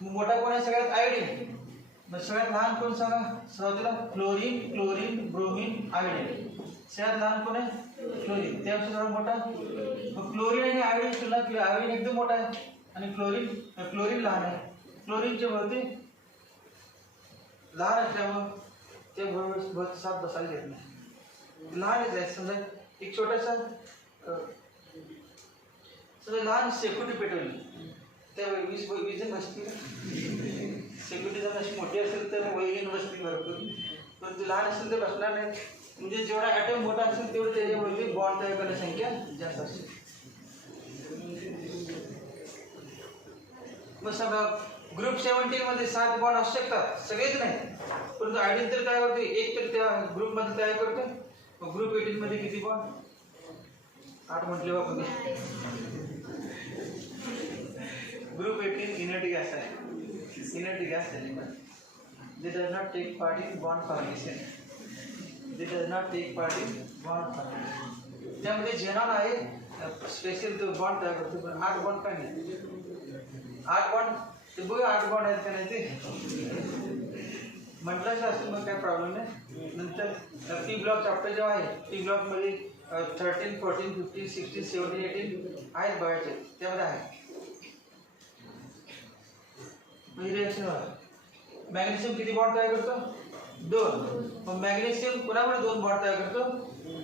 मग मोठा कोण आहे सगळ्यात? आयोडीन. मग सगळ्यात लहान कोण सांगा? सुरुवातीला फ्लोरीन, क्लोरीन, ब्रोमीन, आयोडीन. सगळ्यात लहान कोण आहे? फ्लोरीन. त्यापेक्षा थोडा मोठा. मग क्लोरीन आणि आयोडीन तुलना केली, आयोडीन एकदम मोठा आहे आणि क्लोरीन लहान आहे. क्लोरीनच्या भोवती लहान असल्यामुळं ते भोवती 7 बसायला येत नाही, लहानच आहे. समजा एक छोटासा समजा लहान सेक्युरिटी पेटवली, त्या 20 जण बसतील. सेक्युरिटी जर अशी मोठी असेल तर वैगीन बसतील भरपूर, पण लहान असेल तर बसणार नाही. म्हणजे जेवढा ॲटम मोठा असेल तेवढं त्याच्यावरती बॉन्ड तयार करण्याची संख्या जास्त असते. मग समजा ग्रुप 17 मध्ये 7 बॉन्ड असू शकतात, सगळेच नाही, परंतु आयोडीन तर काय करते? एक तर त्या ग्रुप मध्ये तयार करतो. मग ग्रुप 18 मध्ये किती बॉन्ड? 8 म्हटले बाबा. ग्रुप 18 इनर्ट गॅस आहे. Inert gas element. They does not take part in bond formation. They does not take part in bond formation. त्यामध्ये झेनॉन आहे, स्पेशल तो बॉन्ड तयार करतो, पण 8 बॉन्ड काय नाही. 8 बॉन्ड ते बघा 8 बॉन्ड आहेत का नाही ते म्हटलं असतं, मग काय प्रॉब्लेम नाही. नंतर P ब्लॉक चॅप्टर जेव्हा आहे, P ब्लॉक मध्ये 13, 14, 15, 16, 17, 18 आहेत बघायचे, त्यामध्ये आहे. मॅग्नेशियम किती बॉन्ड तयार करतो? 2. मग मॅग्नेशियम कोणामुळे 2 बॉन्ड तयार करतो?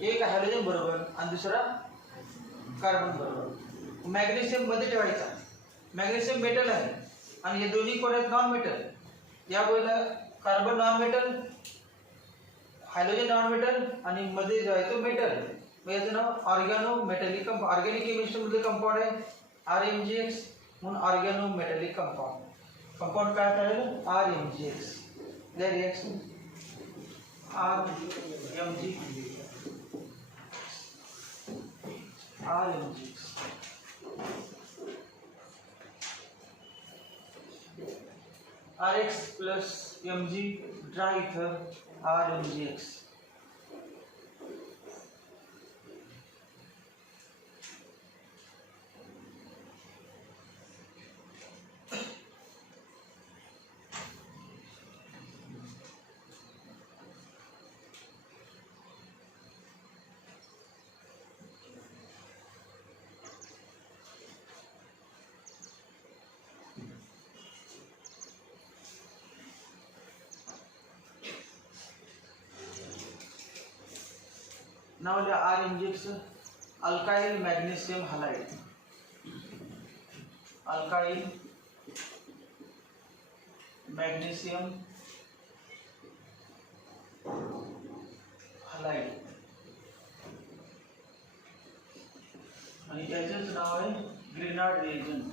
एक हायड्रोजन बरोबर आणि दुसरा कार्बन बरोबर. मॅग्नेशियम मध्ये ठेवायचा. मॅग्नेशियम मेटल आहे आणि हे दोन्ही कोण आहेत? Non metal. या बोलला carbon non metal, hydrogen non metal आणि मध्ये जो आहे तो मेटल. मग याचं नाव ऑर्गॅनो मेटॅलिक कंपाऊंड. ऑर्गॅनिक केमिस्ट्री मध्ये कंपाऊंड आहे RMgX म्हणून ऑर्गॅनो मेटॅलिक कंपाऊंड. कंपाऊंड काय ठरलं? RMgX. त्या reaction RMgX. RX plus Mg ट्राइथर RMgX. Now the RMgX alkyl magnesium halide. Alkyl magnesium halide. आणि याचंच नाव आहे ग्रिनार्ड रिएजंट.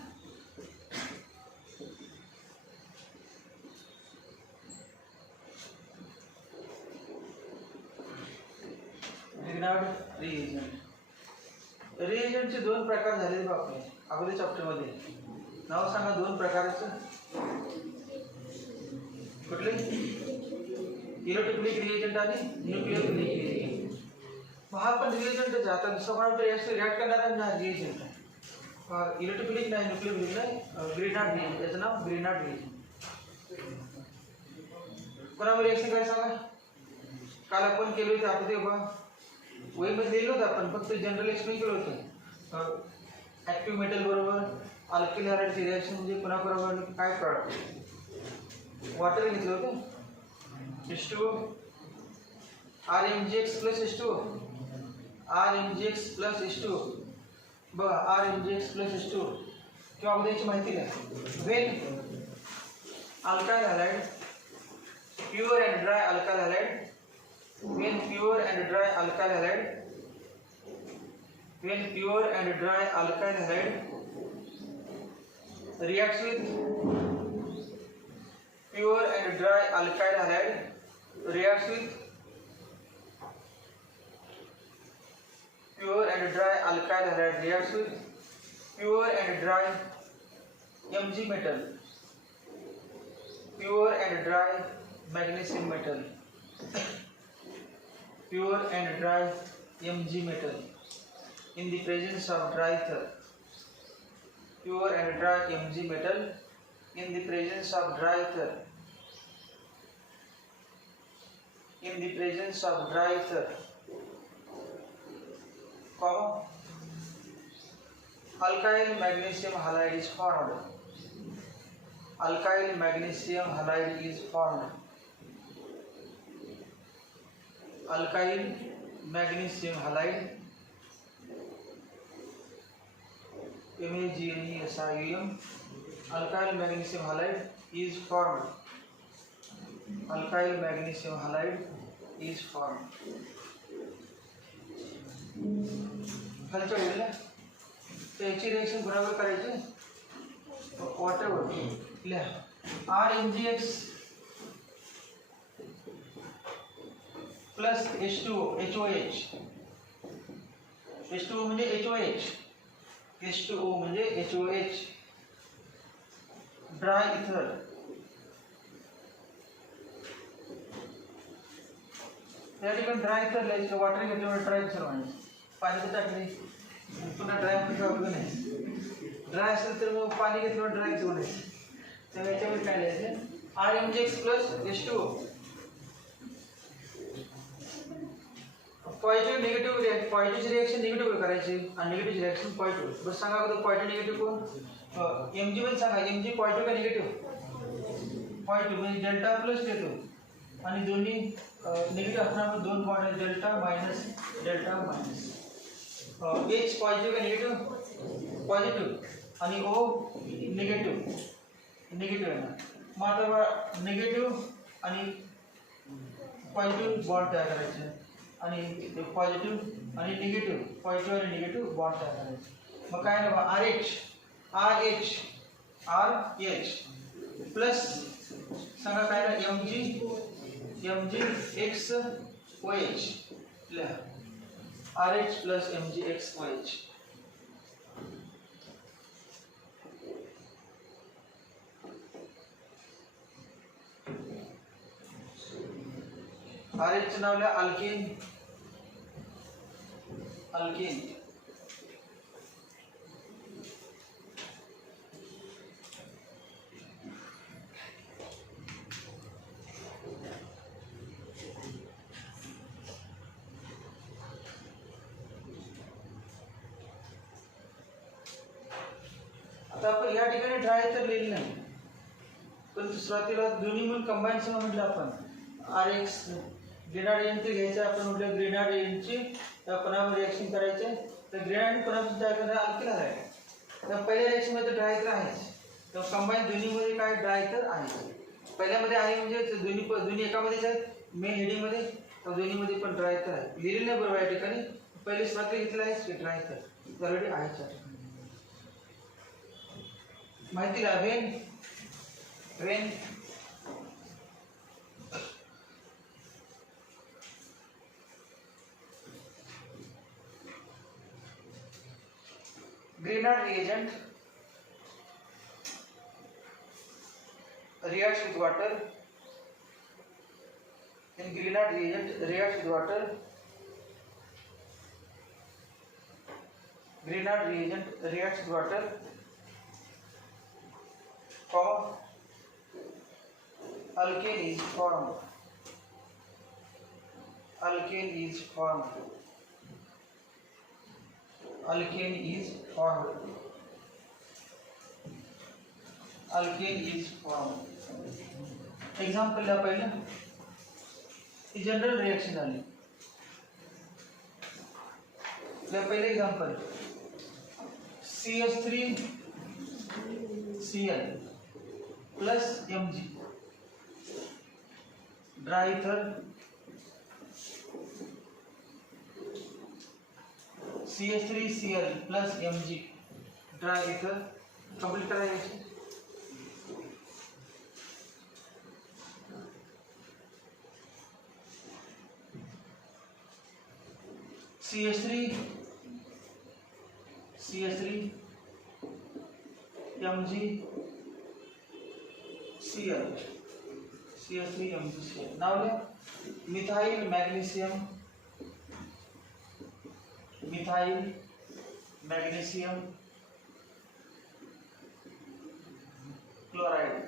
Grignard reagent. रिएजंटचे दोन प्रकार झालेले बापरे अगोदर चॅप्टर मध्ये. नाव सांगा दोन प्रकारचं. कुठले? इलेक्ट्रोफिलिक रिएजंट आणि न्यूक्लियोफिलिक रिएजंट. हा पण रिएजंटच आहे. आता दुसरा रिॲक्ट करणारा ना रिएजंट आहे. इलेक्ट्रोफिलिक नाही, न्यूक्लियोफिलिक नाही, ग्रिनार्ड रिएजंट. त्याचं नाव ग्रिनार्ड रिएजंट. कोणावर रिएक्शन काय सांगा. काल आपण केलं होतं आपण ते वहीमध्ये लिहिलं होतं आपण, फक्त जनरल एक्सप्लेन केलं होतं. ॲक्टिव्ह मेटल बरोबर अल्किल हॅलाइडची रिॲक्शन म्हणजे कोणाबरोबर काय प्रॉडक्ट. वॉटर घेतलं होतं H2O RMgX plus H2O RMgX plus H2O बघा RMgX plus H2O किंवा अगोदरची माहिती नाही. Wien alkyl halide pure and dry alkyl halide. When pure and dry alkyl halide, when pure and dry alkyl halide reacts with pure and dry alkyl halide reacts with pure and dry alkyl halide reacts with pure and dry Mg metal, pure and dry magnesium metal, pure and dry Mg metal in the presence of dry ether. Pure and dry Mg metal in the presence of dry ether. In the presence of dry ether. Alkyl magnesium halide is formed. Alkyl magnesium halide is formed. Alkyl magnesium halide MaGnesium. Alkyl magnesium halide is formed. Alkyl magnesium halide is formed. खालच्या वेळेला त्याची reaction बरोबर करायची. Water लिहा RMgX plus H2O HOH. H2O म्हणजे HOH. H2O म्हणजे HOH. Dry इथर. त्या ठिकाणी ड्राय इथर लिहायचं. वॉटर घेतल्यामुळे ड्राय इथर म्हणायचं. पाणी टाकले पुन्हा ड्राय म्हणजे उपयोग नाही. ड्राय असेल तर मग पाणी घेतल्यामुळे ड्राय इथर म्हणायचं. तर याच्यामध्ये काय लिहायचं RMgX plus H2O. Positive negative react. Positive reaction negative करायची आणि निगेटिव्ह रिॲक्शन पॉझिटिव्ह. बस सांगा अगोदर पॉझिटिव्ह निगेटिव्ह कोण. Mg मध्ये सांगा Mg पॉझिटिव्ह का निगेटिव्ह. पॉझिटिव्ह म्हणजे डेल्टा प्लस देतो आणि दोन्ही निगेटिव्ह असणार दोन बॉन्ड आहेत delta minus delta minus. H positive का निगेटिव्ह पॉझिटिव्ह आणि O निगेटिव्ह आहे ना. मग आता निगेटिव्ह आणि पॉझिटिव्ह बॉन्ड तयार करायचे आणि पॉझिटिव्ह आणि निगेटिव्ह पॉझिटिव्ह आणि निगेटिव्ह बॉन्ड तयार करायचे. मग काय ना RH प्लस सांगा काय ना MgXOH. RH plus MgXOH. RH नाव लिहा अल्केन. आता आपण या ठिकाणी ड्राय तर लिहिलं नाही, पण सुरुवातीला दोन्ही मिळून कंबाईन सह म्हटलं आपण RX ग्रेनार्ड रिएजंट घ्यायचं. आपण म्हटलं ग्रेनार्ड रिएजंटची पुन्हा रिएक्शन करायचे. तर ग्रेनार्ड पुन्हा तयार करणार अल्किल हॅलाइड. तर पहिल्या रिएक्शन मध्ये ड्राय तर आहेच. तर कंबाईन दोन्हीमध्ये काय ड्राय तर आहे. पहिल्यामध्ये आहे म्हणजे दोन्ही एकामध्येच आहेत मेन हेडिंग मध्ये. तर दोन्हीमध्ये पण ड्राय तर आहे. लिहिलेलं नाही बरोबर या ठिकाणी. पहिले सुरुवातीला घेतलं आहे ड्राय तर ऑलरेडी आहे चॅप्टर माहिती आहे. Wien Grignard reagent reacts with water. In Grignard reagent reacts with water. Grignard reagent reacts with water. Alkane is formed. Alkane is formed. Alkane is formed. Alkane is formed. Example ला पहिलं ही general reaction आली. पहिले example CH3Cl plus Mg dry ether CH3Cl plus Mg dry ether complete करायचे. CH3 Mg Cl CH3 Mg Cl. Now methyl magnesium chloride.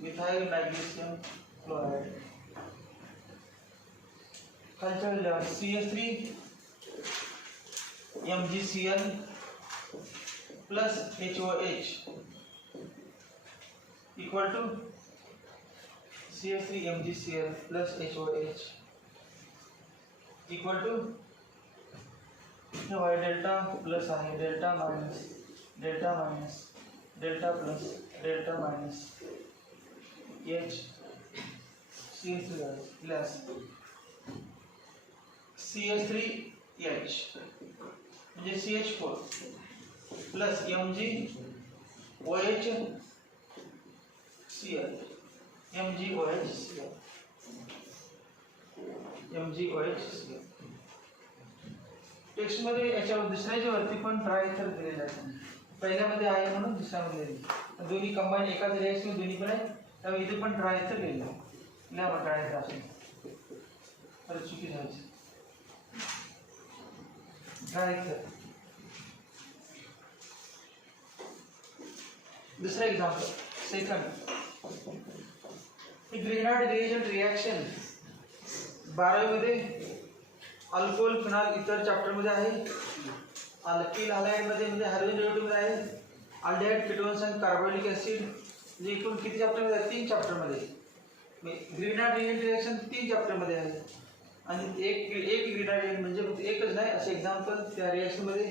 Methyl magnesium chloride. Culture level CH3 MgCl plus HOH equal to CH3 MgCl plus HOH equal to y delta plus I delta minus delta plus delta minus H CH3 plus CH3H म्हणजे CH4 plus MgOH Cl text मध्ये याच्यावर दुसऱ्याच्या वरती पण try तर दिलेला आहे. पहिल्यामध्ये आहे म्हणून दुसऱ्यामध्ये दोन्ही कंबाईन एकाच रिएक्शन दोन्ही पण आहे त्यामुळे इथे पण ट्राय तर लिहिलं आहे. लिहा ट्राय तर असेल तर चुकी झाली. ट्राय तर दूसरा example second Grignard reagent reaction 12 मध्ये अल्कोहोल फिनॉल इतर चॅप्टर मध्ये आहे. अल्किल हॅलाइड मध्ये म्हणजे हायड्रोजन डेरिव्हेटिव्ह मध्ये आहे. अल्डिहाइड कीटोन्स आणि कार्बोनिक ऍसिड म्हणजे एकूण किती चॅप्टर मध्ये आहे? 3 चॅप्टर मध्ये. ग्रिग्नार्ड रिएजेंट रिएक्शन 3 चॅप्टर मध्ये आहे आणि एक ग्रिग्नार्ड रिएजेंट म्हणजे फक्त एकच नाही असे एक्झाम्पल त्या रिएक्शन मध्ये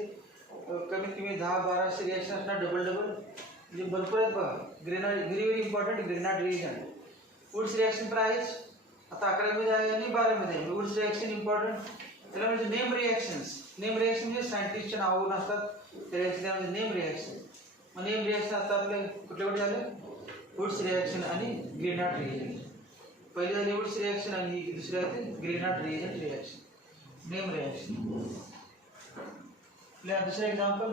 कमीत कमी 10-12 असे रिएक्शन असणार डबल म्हणजे भरपूर आहेत बघा. Grignard very important Grignard reagent. Wurtz reaction पण आहेच आता 11 मध्ये आहे आणि 12 मध्ये आहे. वुड्स रिएक्शन इम्पॉर्टंट त्याला म्हणजे नेम रिएक्शन म्हणजे सायंटिस्टच्या नावावरून असतात त्या रिएक्शन नेम रिएक्शन. मग नेम रिएक्शन आता आपले कुठले झाले? वुड्स रिएक्शन आणि ग्रिग्नार्ड रिएजेंट. पहिले झाले वुड्स रिएक्शन आणि दुसरे होते Grignard reagent reaction name reaction. दुसरे example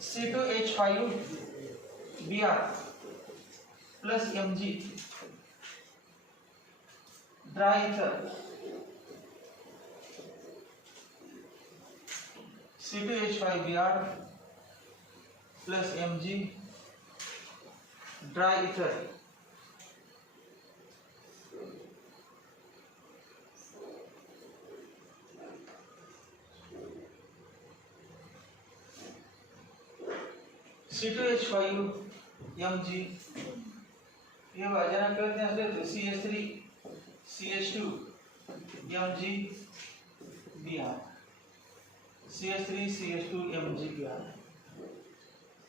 C2H5Br plus Mg dry ether C2H5Br plus Mg dry ether C2H5Mg ये अचानक करते हैं तो CH3CH2MgBr CH3CH2MgBr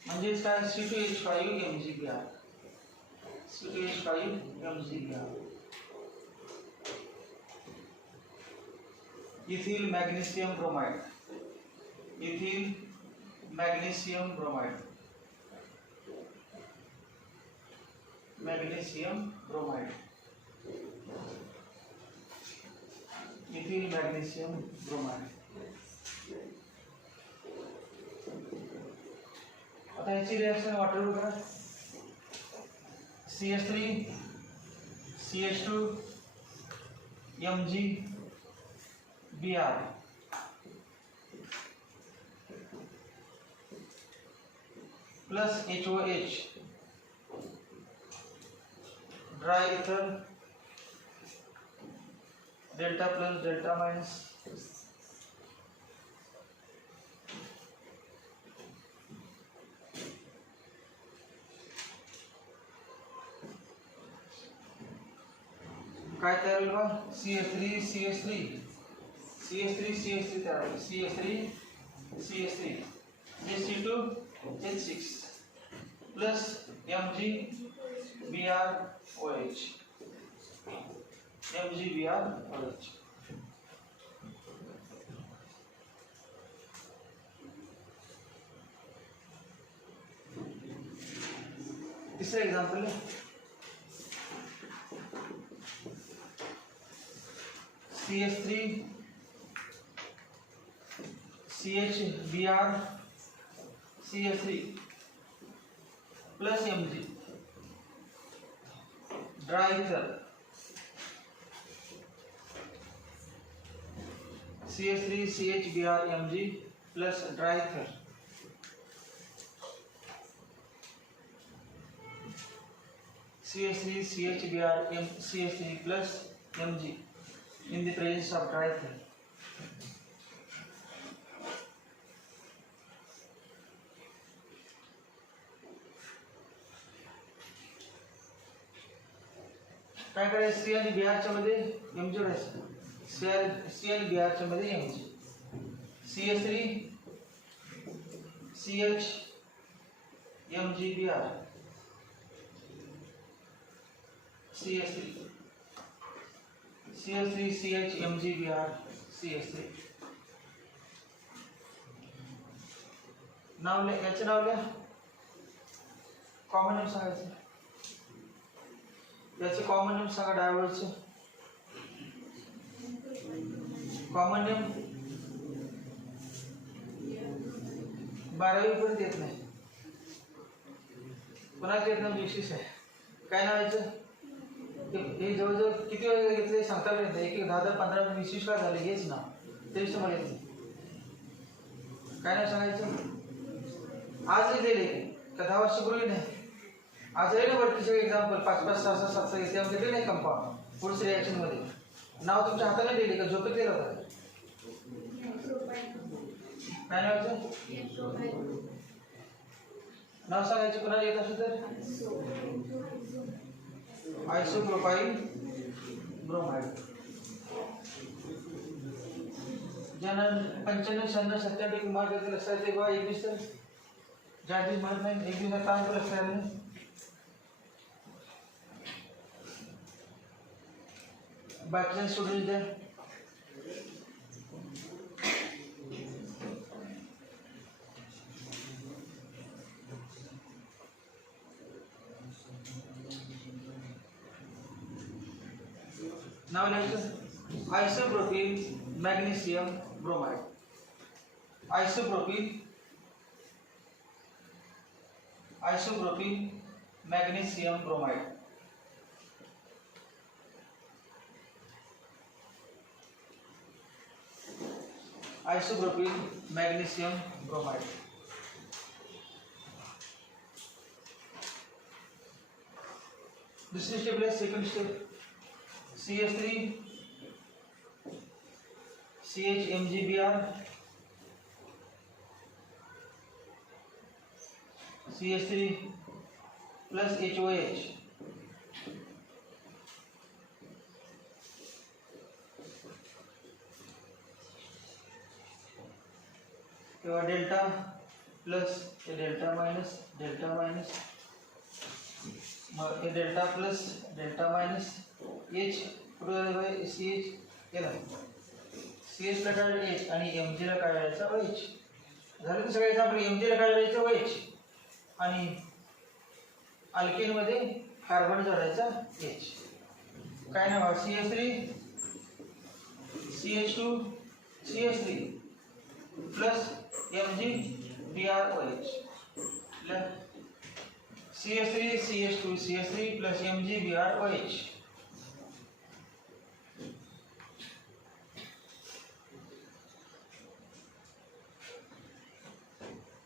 म्हणजे काय C2H5MgBr C2H5MgBr ethyl magnesium bromide, ethyl magnesium bromide, magnesium bromide, ethyl magnesium bromide. आता याची रिएक्शन वॉटर करा. CH3 CH2 MgBr plus HOH dry इथर डेल्टा प्लस डेल्टा माइनस काय तयार होईल बघ. CH3 CH3 CH3 CH3 तयार होईल. CH3 CH3 H2 H6 plus MgBrOH, MgBrOH. तीसरा एग्जाम्पल है CH3 CHBr CH3 plus Mg dry ether CH3 CHBr Mg plus dry ether CH3 CHBr CH3 plus Mg in the presence of dry ether. काय करायचं C आणि बी R च्या मध्ये Mg जोडायचं. C आणि बी R च्या मध्ये Mg. CH3 CH MgBr CH3 CH3 CH MgBr CH3. नाव लिहा, याचं नाव लिहा. कॉमन नेम सांगायचं. याचे कॉमन नेम सांगा डायव्हर्सचे. कॉमन नेम 12वी पर्यंत येत नाही. कोणाचं येत नाही विशेष आहे. काय नाव याचं? हे जवळजवळ किती वेळ घेतले सांगता येत नाही. 1 10 15 20 वेळा झाले हेच नाव. तरी मला येत नाही. काय नाव सांगायचं? आज दिले का 10 वर्षापूर्वी नाही. आज आहे ना वरती सगळे एक्झाम्पल 5 5 6 6 7 7 त्यामध्ये दिले नाही कंपाऊंड पुढच्या रिॲक्शन मध्ये. नाव तुमच्या हाताने दिले का झोपेत दिलं होतं? काय नावाचं नाव सांगायचं कोणाला येत असेल तर? आयसोप्रोपाइल ब्रोमाइड. ज्यांना 95 96 97 मार्क येतील लक्षात येते बा. एक दिवस तर ज्या दिवस म्हणत नाही एक दिवसात काम तर लक्षात आलं नाही. बाकीच्या स्टुडंट द्या. नाव लिहायचं. Isopropyl magnesium bromide. Isopropyl magnesium bromide. Isopropyl magnesium bromide. दुसरी स्टेप आहे. Second step CH3 CH MgBr CH3 plus HOH किंवा डेल्टा प्लस डेल्टा माइनस मग delta plus delta minus H CH केला CS ला काय H आणि Mg ला काय करायचं OH. झालं की सगळे एक्झाम्पल. Mg ला काय करायचं OH आणि अल्केन मध्ये कार्बन जोडायचा H. काय नाव CH3 CH2 CH3 plus Mg BrOH. CH3 CH2 CH3 plus Mg BrOH.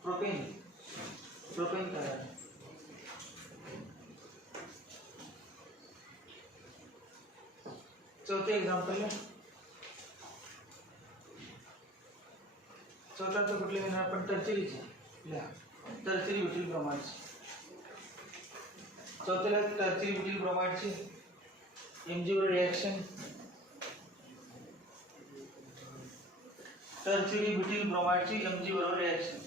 Propane propane तयार. चौथे एक्झाम्पल चौथा तर कुठले घेणार आपण टर्चरीचे लिहा. Tertiary butyl bromides. चौथ्याला टर्चरी ब्युटिल ब्रोमाइडची Mg बरोबर रिएक्शन. टर्चरी ब्युटिल ब्रोमाइडची Mg बरोबर रिएक्शन.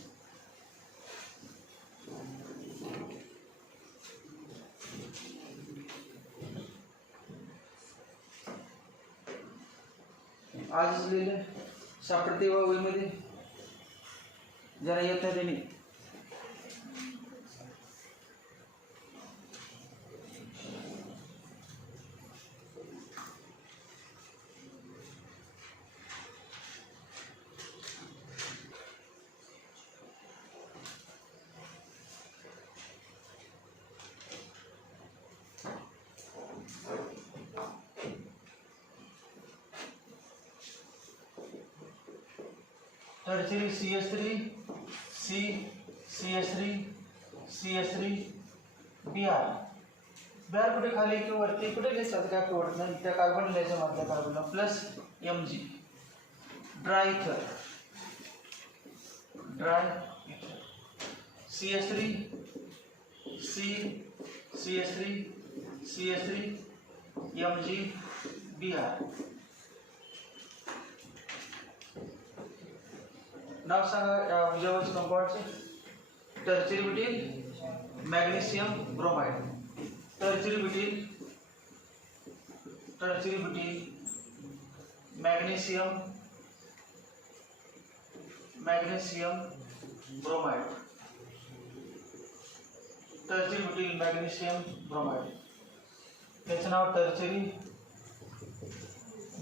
आज लिहिलं सापडते व वहीमध्ये जरा येत नाही त्यांनी. Tertiary CH3 C CH3 CH3 Br. Br कुठे खाली किंवा वरती कुठे लिहायचं काय पडत नाही. त्या कार्बन लिहायचं मधल्या कार्बनला plus Mg dry ether. Dry CH3 C CH3 CH3 Mg Br. नाव सांगा उद्यावरच्या कंपाऊंडचे. Tertiary butyl magnesium bromide. Tertiary butyl magnesium bromide. Tertiary butyl magnesium bromide. त्याचं नाव tertiary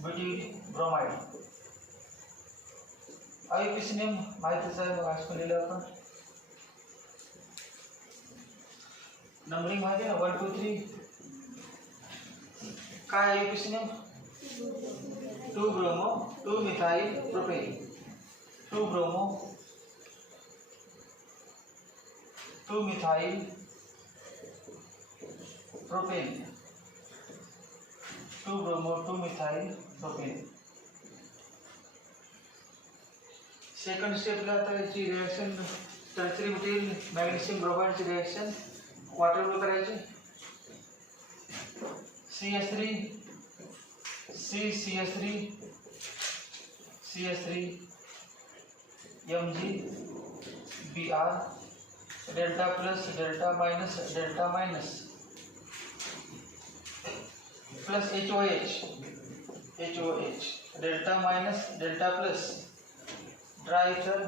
butyl bromide. IUPAC name माहितीच आहे. मग आज पण लिहिलं आपण. नंबरिंग माहिती आहे ना 1 2 3. काय IUPAC name 2 bromo 2 methyl propane. 2 bromo 2 methyl propane. 2 bromo 2 methyl propane. Second स्टेपला आता याची रिएक्शन टर्चरी ब्युटिल मॅग्नेशियम ब्रोमाइडची रिएक्शन वॉटरवर करायची. CH3 C CH3 CH3 Mg Br. Delta plus delta minus delta minus plus HOH delta minus delta plus dry ether.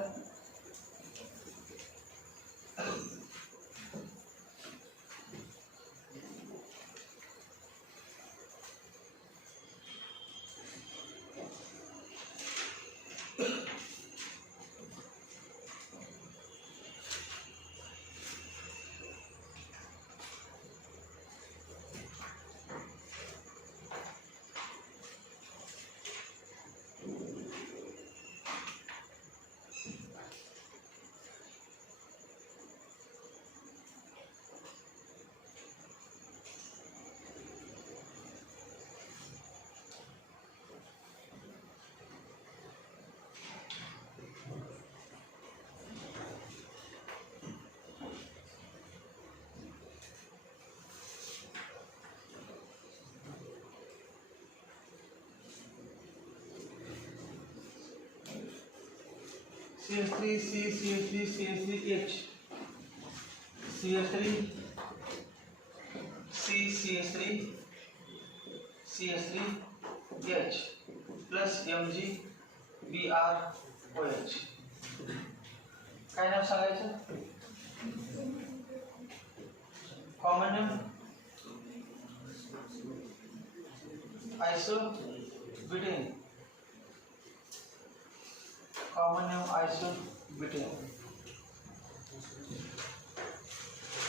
CH3 C CH3 CH3 H CH3 C CH3 CH3 H plus Mg BrOH. काय नाव सांगायचं? Common name isobutane. Common name isobutane.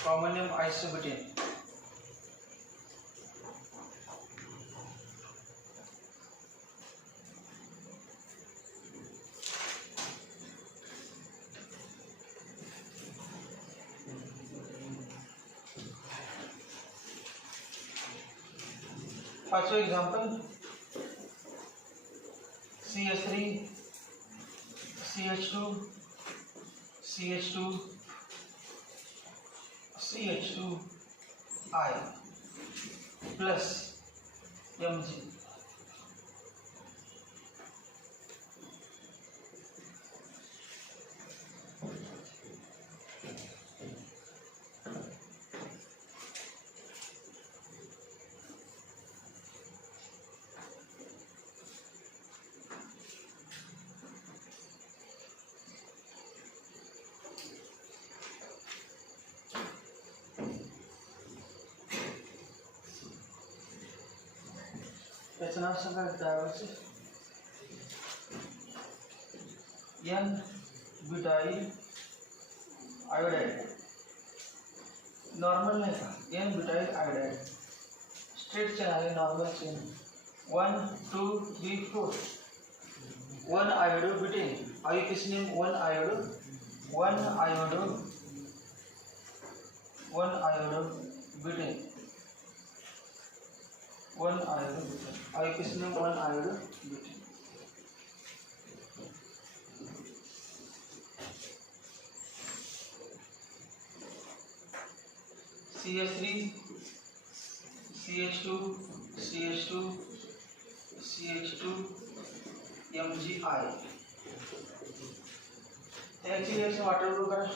Common name isobutane. पांचवा example CH3 CH2 CH2 CH2I plus Mg. त्याचं नाव सांगा ड्रायव्हरचे. N butyl iodide. Normal नाही का? N butyl iodide. Straight chain आहे, normal chain. 1 2 3 4. 1 iodo butane. IUPAC name? 1 iodo. 1 iodo butane. 1 iodo butane. IUPAC name? 1 iodo butane. CH3 CH2 CH2 CH2 MgI. त्याची reaction water group करा.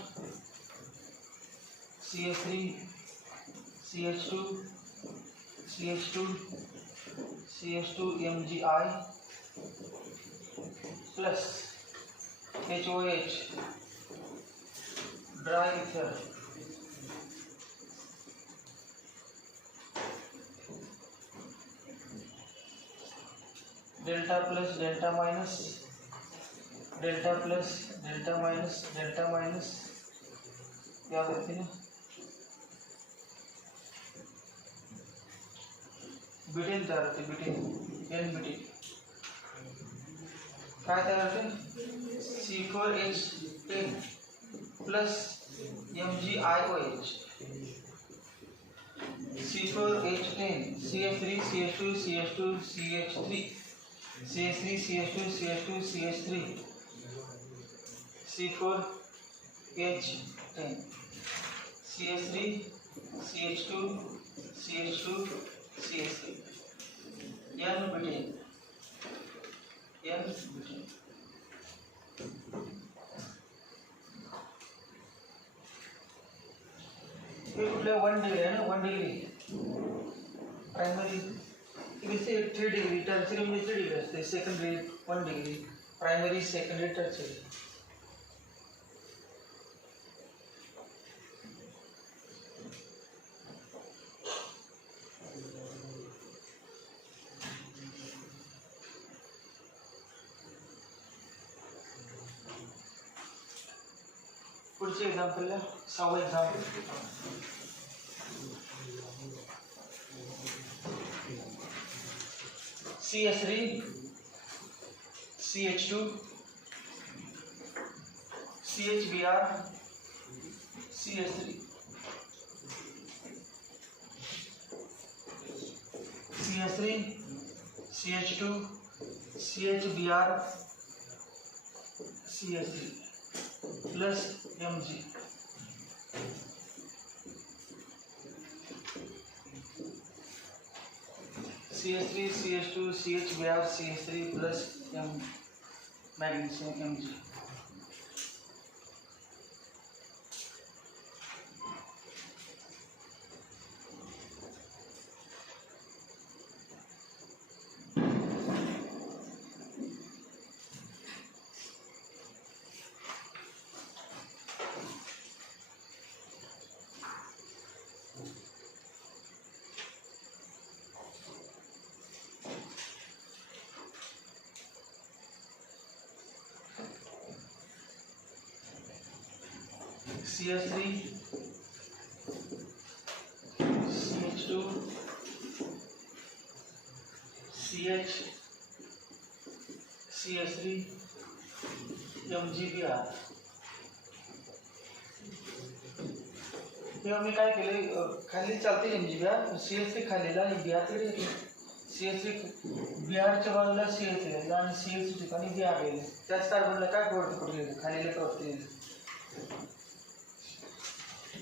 CH3 CH2 CH2 MgI plus HOH dry ether. Delta plus delta minus delta plus delta minus याद रखिए ना. Butane तयार होते. Butane N butane काय तयार होते? C4H10 plus MgIOH. C4H10 CH3 CH2 CH2 CH3 CH3 CH2 CH2 CH3 C4H10 CH3 CH2 CH2 CH3 N butane. हे कुठल्या 1 डिग्री आहे ना. 1 डिग्री प्रायमरी. इथे 3 डिग्री. टर्सरी मध्ये 3 डिग्री असते. Secondary 1 degree. Primary secondary tertiary. पुढचे एक्झाम्पल आहे. 6वं example CH3 CH2 CHBr CH3 CH3 CH2 CHBr CH3 plus Mg. CH3 CH2 CHBr CH3 plus magnesium Mg. CH3 CH2 CH CH3 MgBr. तेव्हा मी काय केले, खाली चालते MgBr, CH3 खालीला आणि Br तिकडे येते. CH3 Brच्या बाजूला CH3 आणि CH ठिकाणी Br गेले. त्याच कार्बनला काय प्रवृत्ती कुठे गेली, खालीला प्रवृत्ती गेली.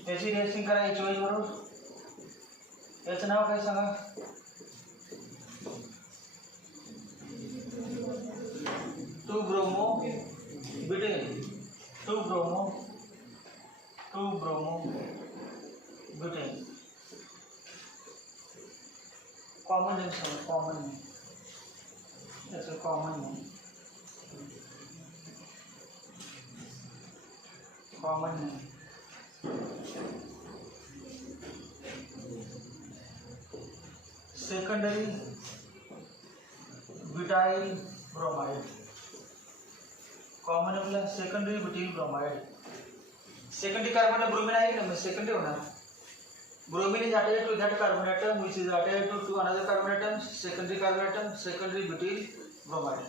याची रिएक्शन करा HOH बरोबर. याचं नाव काय सांगा. 2-bromo butane. 2-bromo butane. Common name सांगा, कॉमन नेम. याचं common name, common name. Secondary butyl bromide. Common नेमला सेकंडरी ब्यूटाइल ब्रोमाइड. सेकंडरी कार्बनला ब्रोमीन आहे ना, मग सेकंडरी होणार. Bromine is attached to that carbon atom which is attached to another carbon atom, secondary carbon atom, secondary butyl bromide.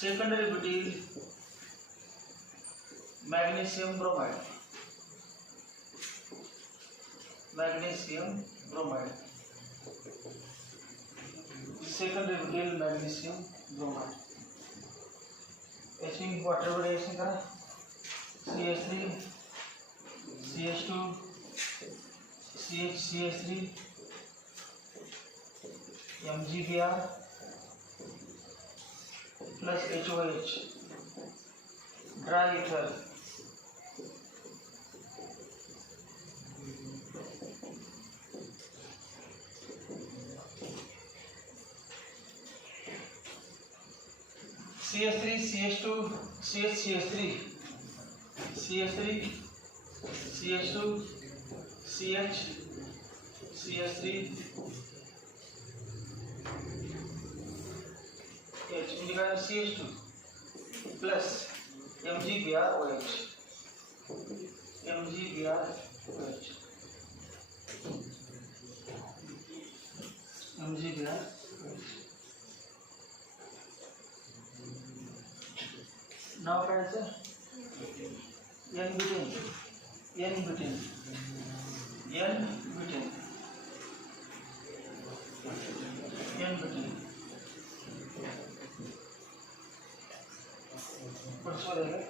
Secondary butyl magnesium bromide. Magnesium bromide. Secondary butyl magnesium bromide. इसमें water reaction करा. CH3 CH2 CH3 MgBr plus HOH dry ether. CH3 CH2 CH3 CH3 CH2 CH CH3 H CH2 plus MgBr OH. MgBr OH. MgBr OH. नाव काढायचं N-butane. N-butane. N-butane. N-butane. पुढचं बघा.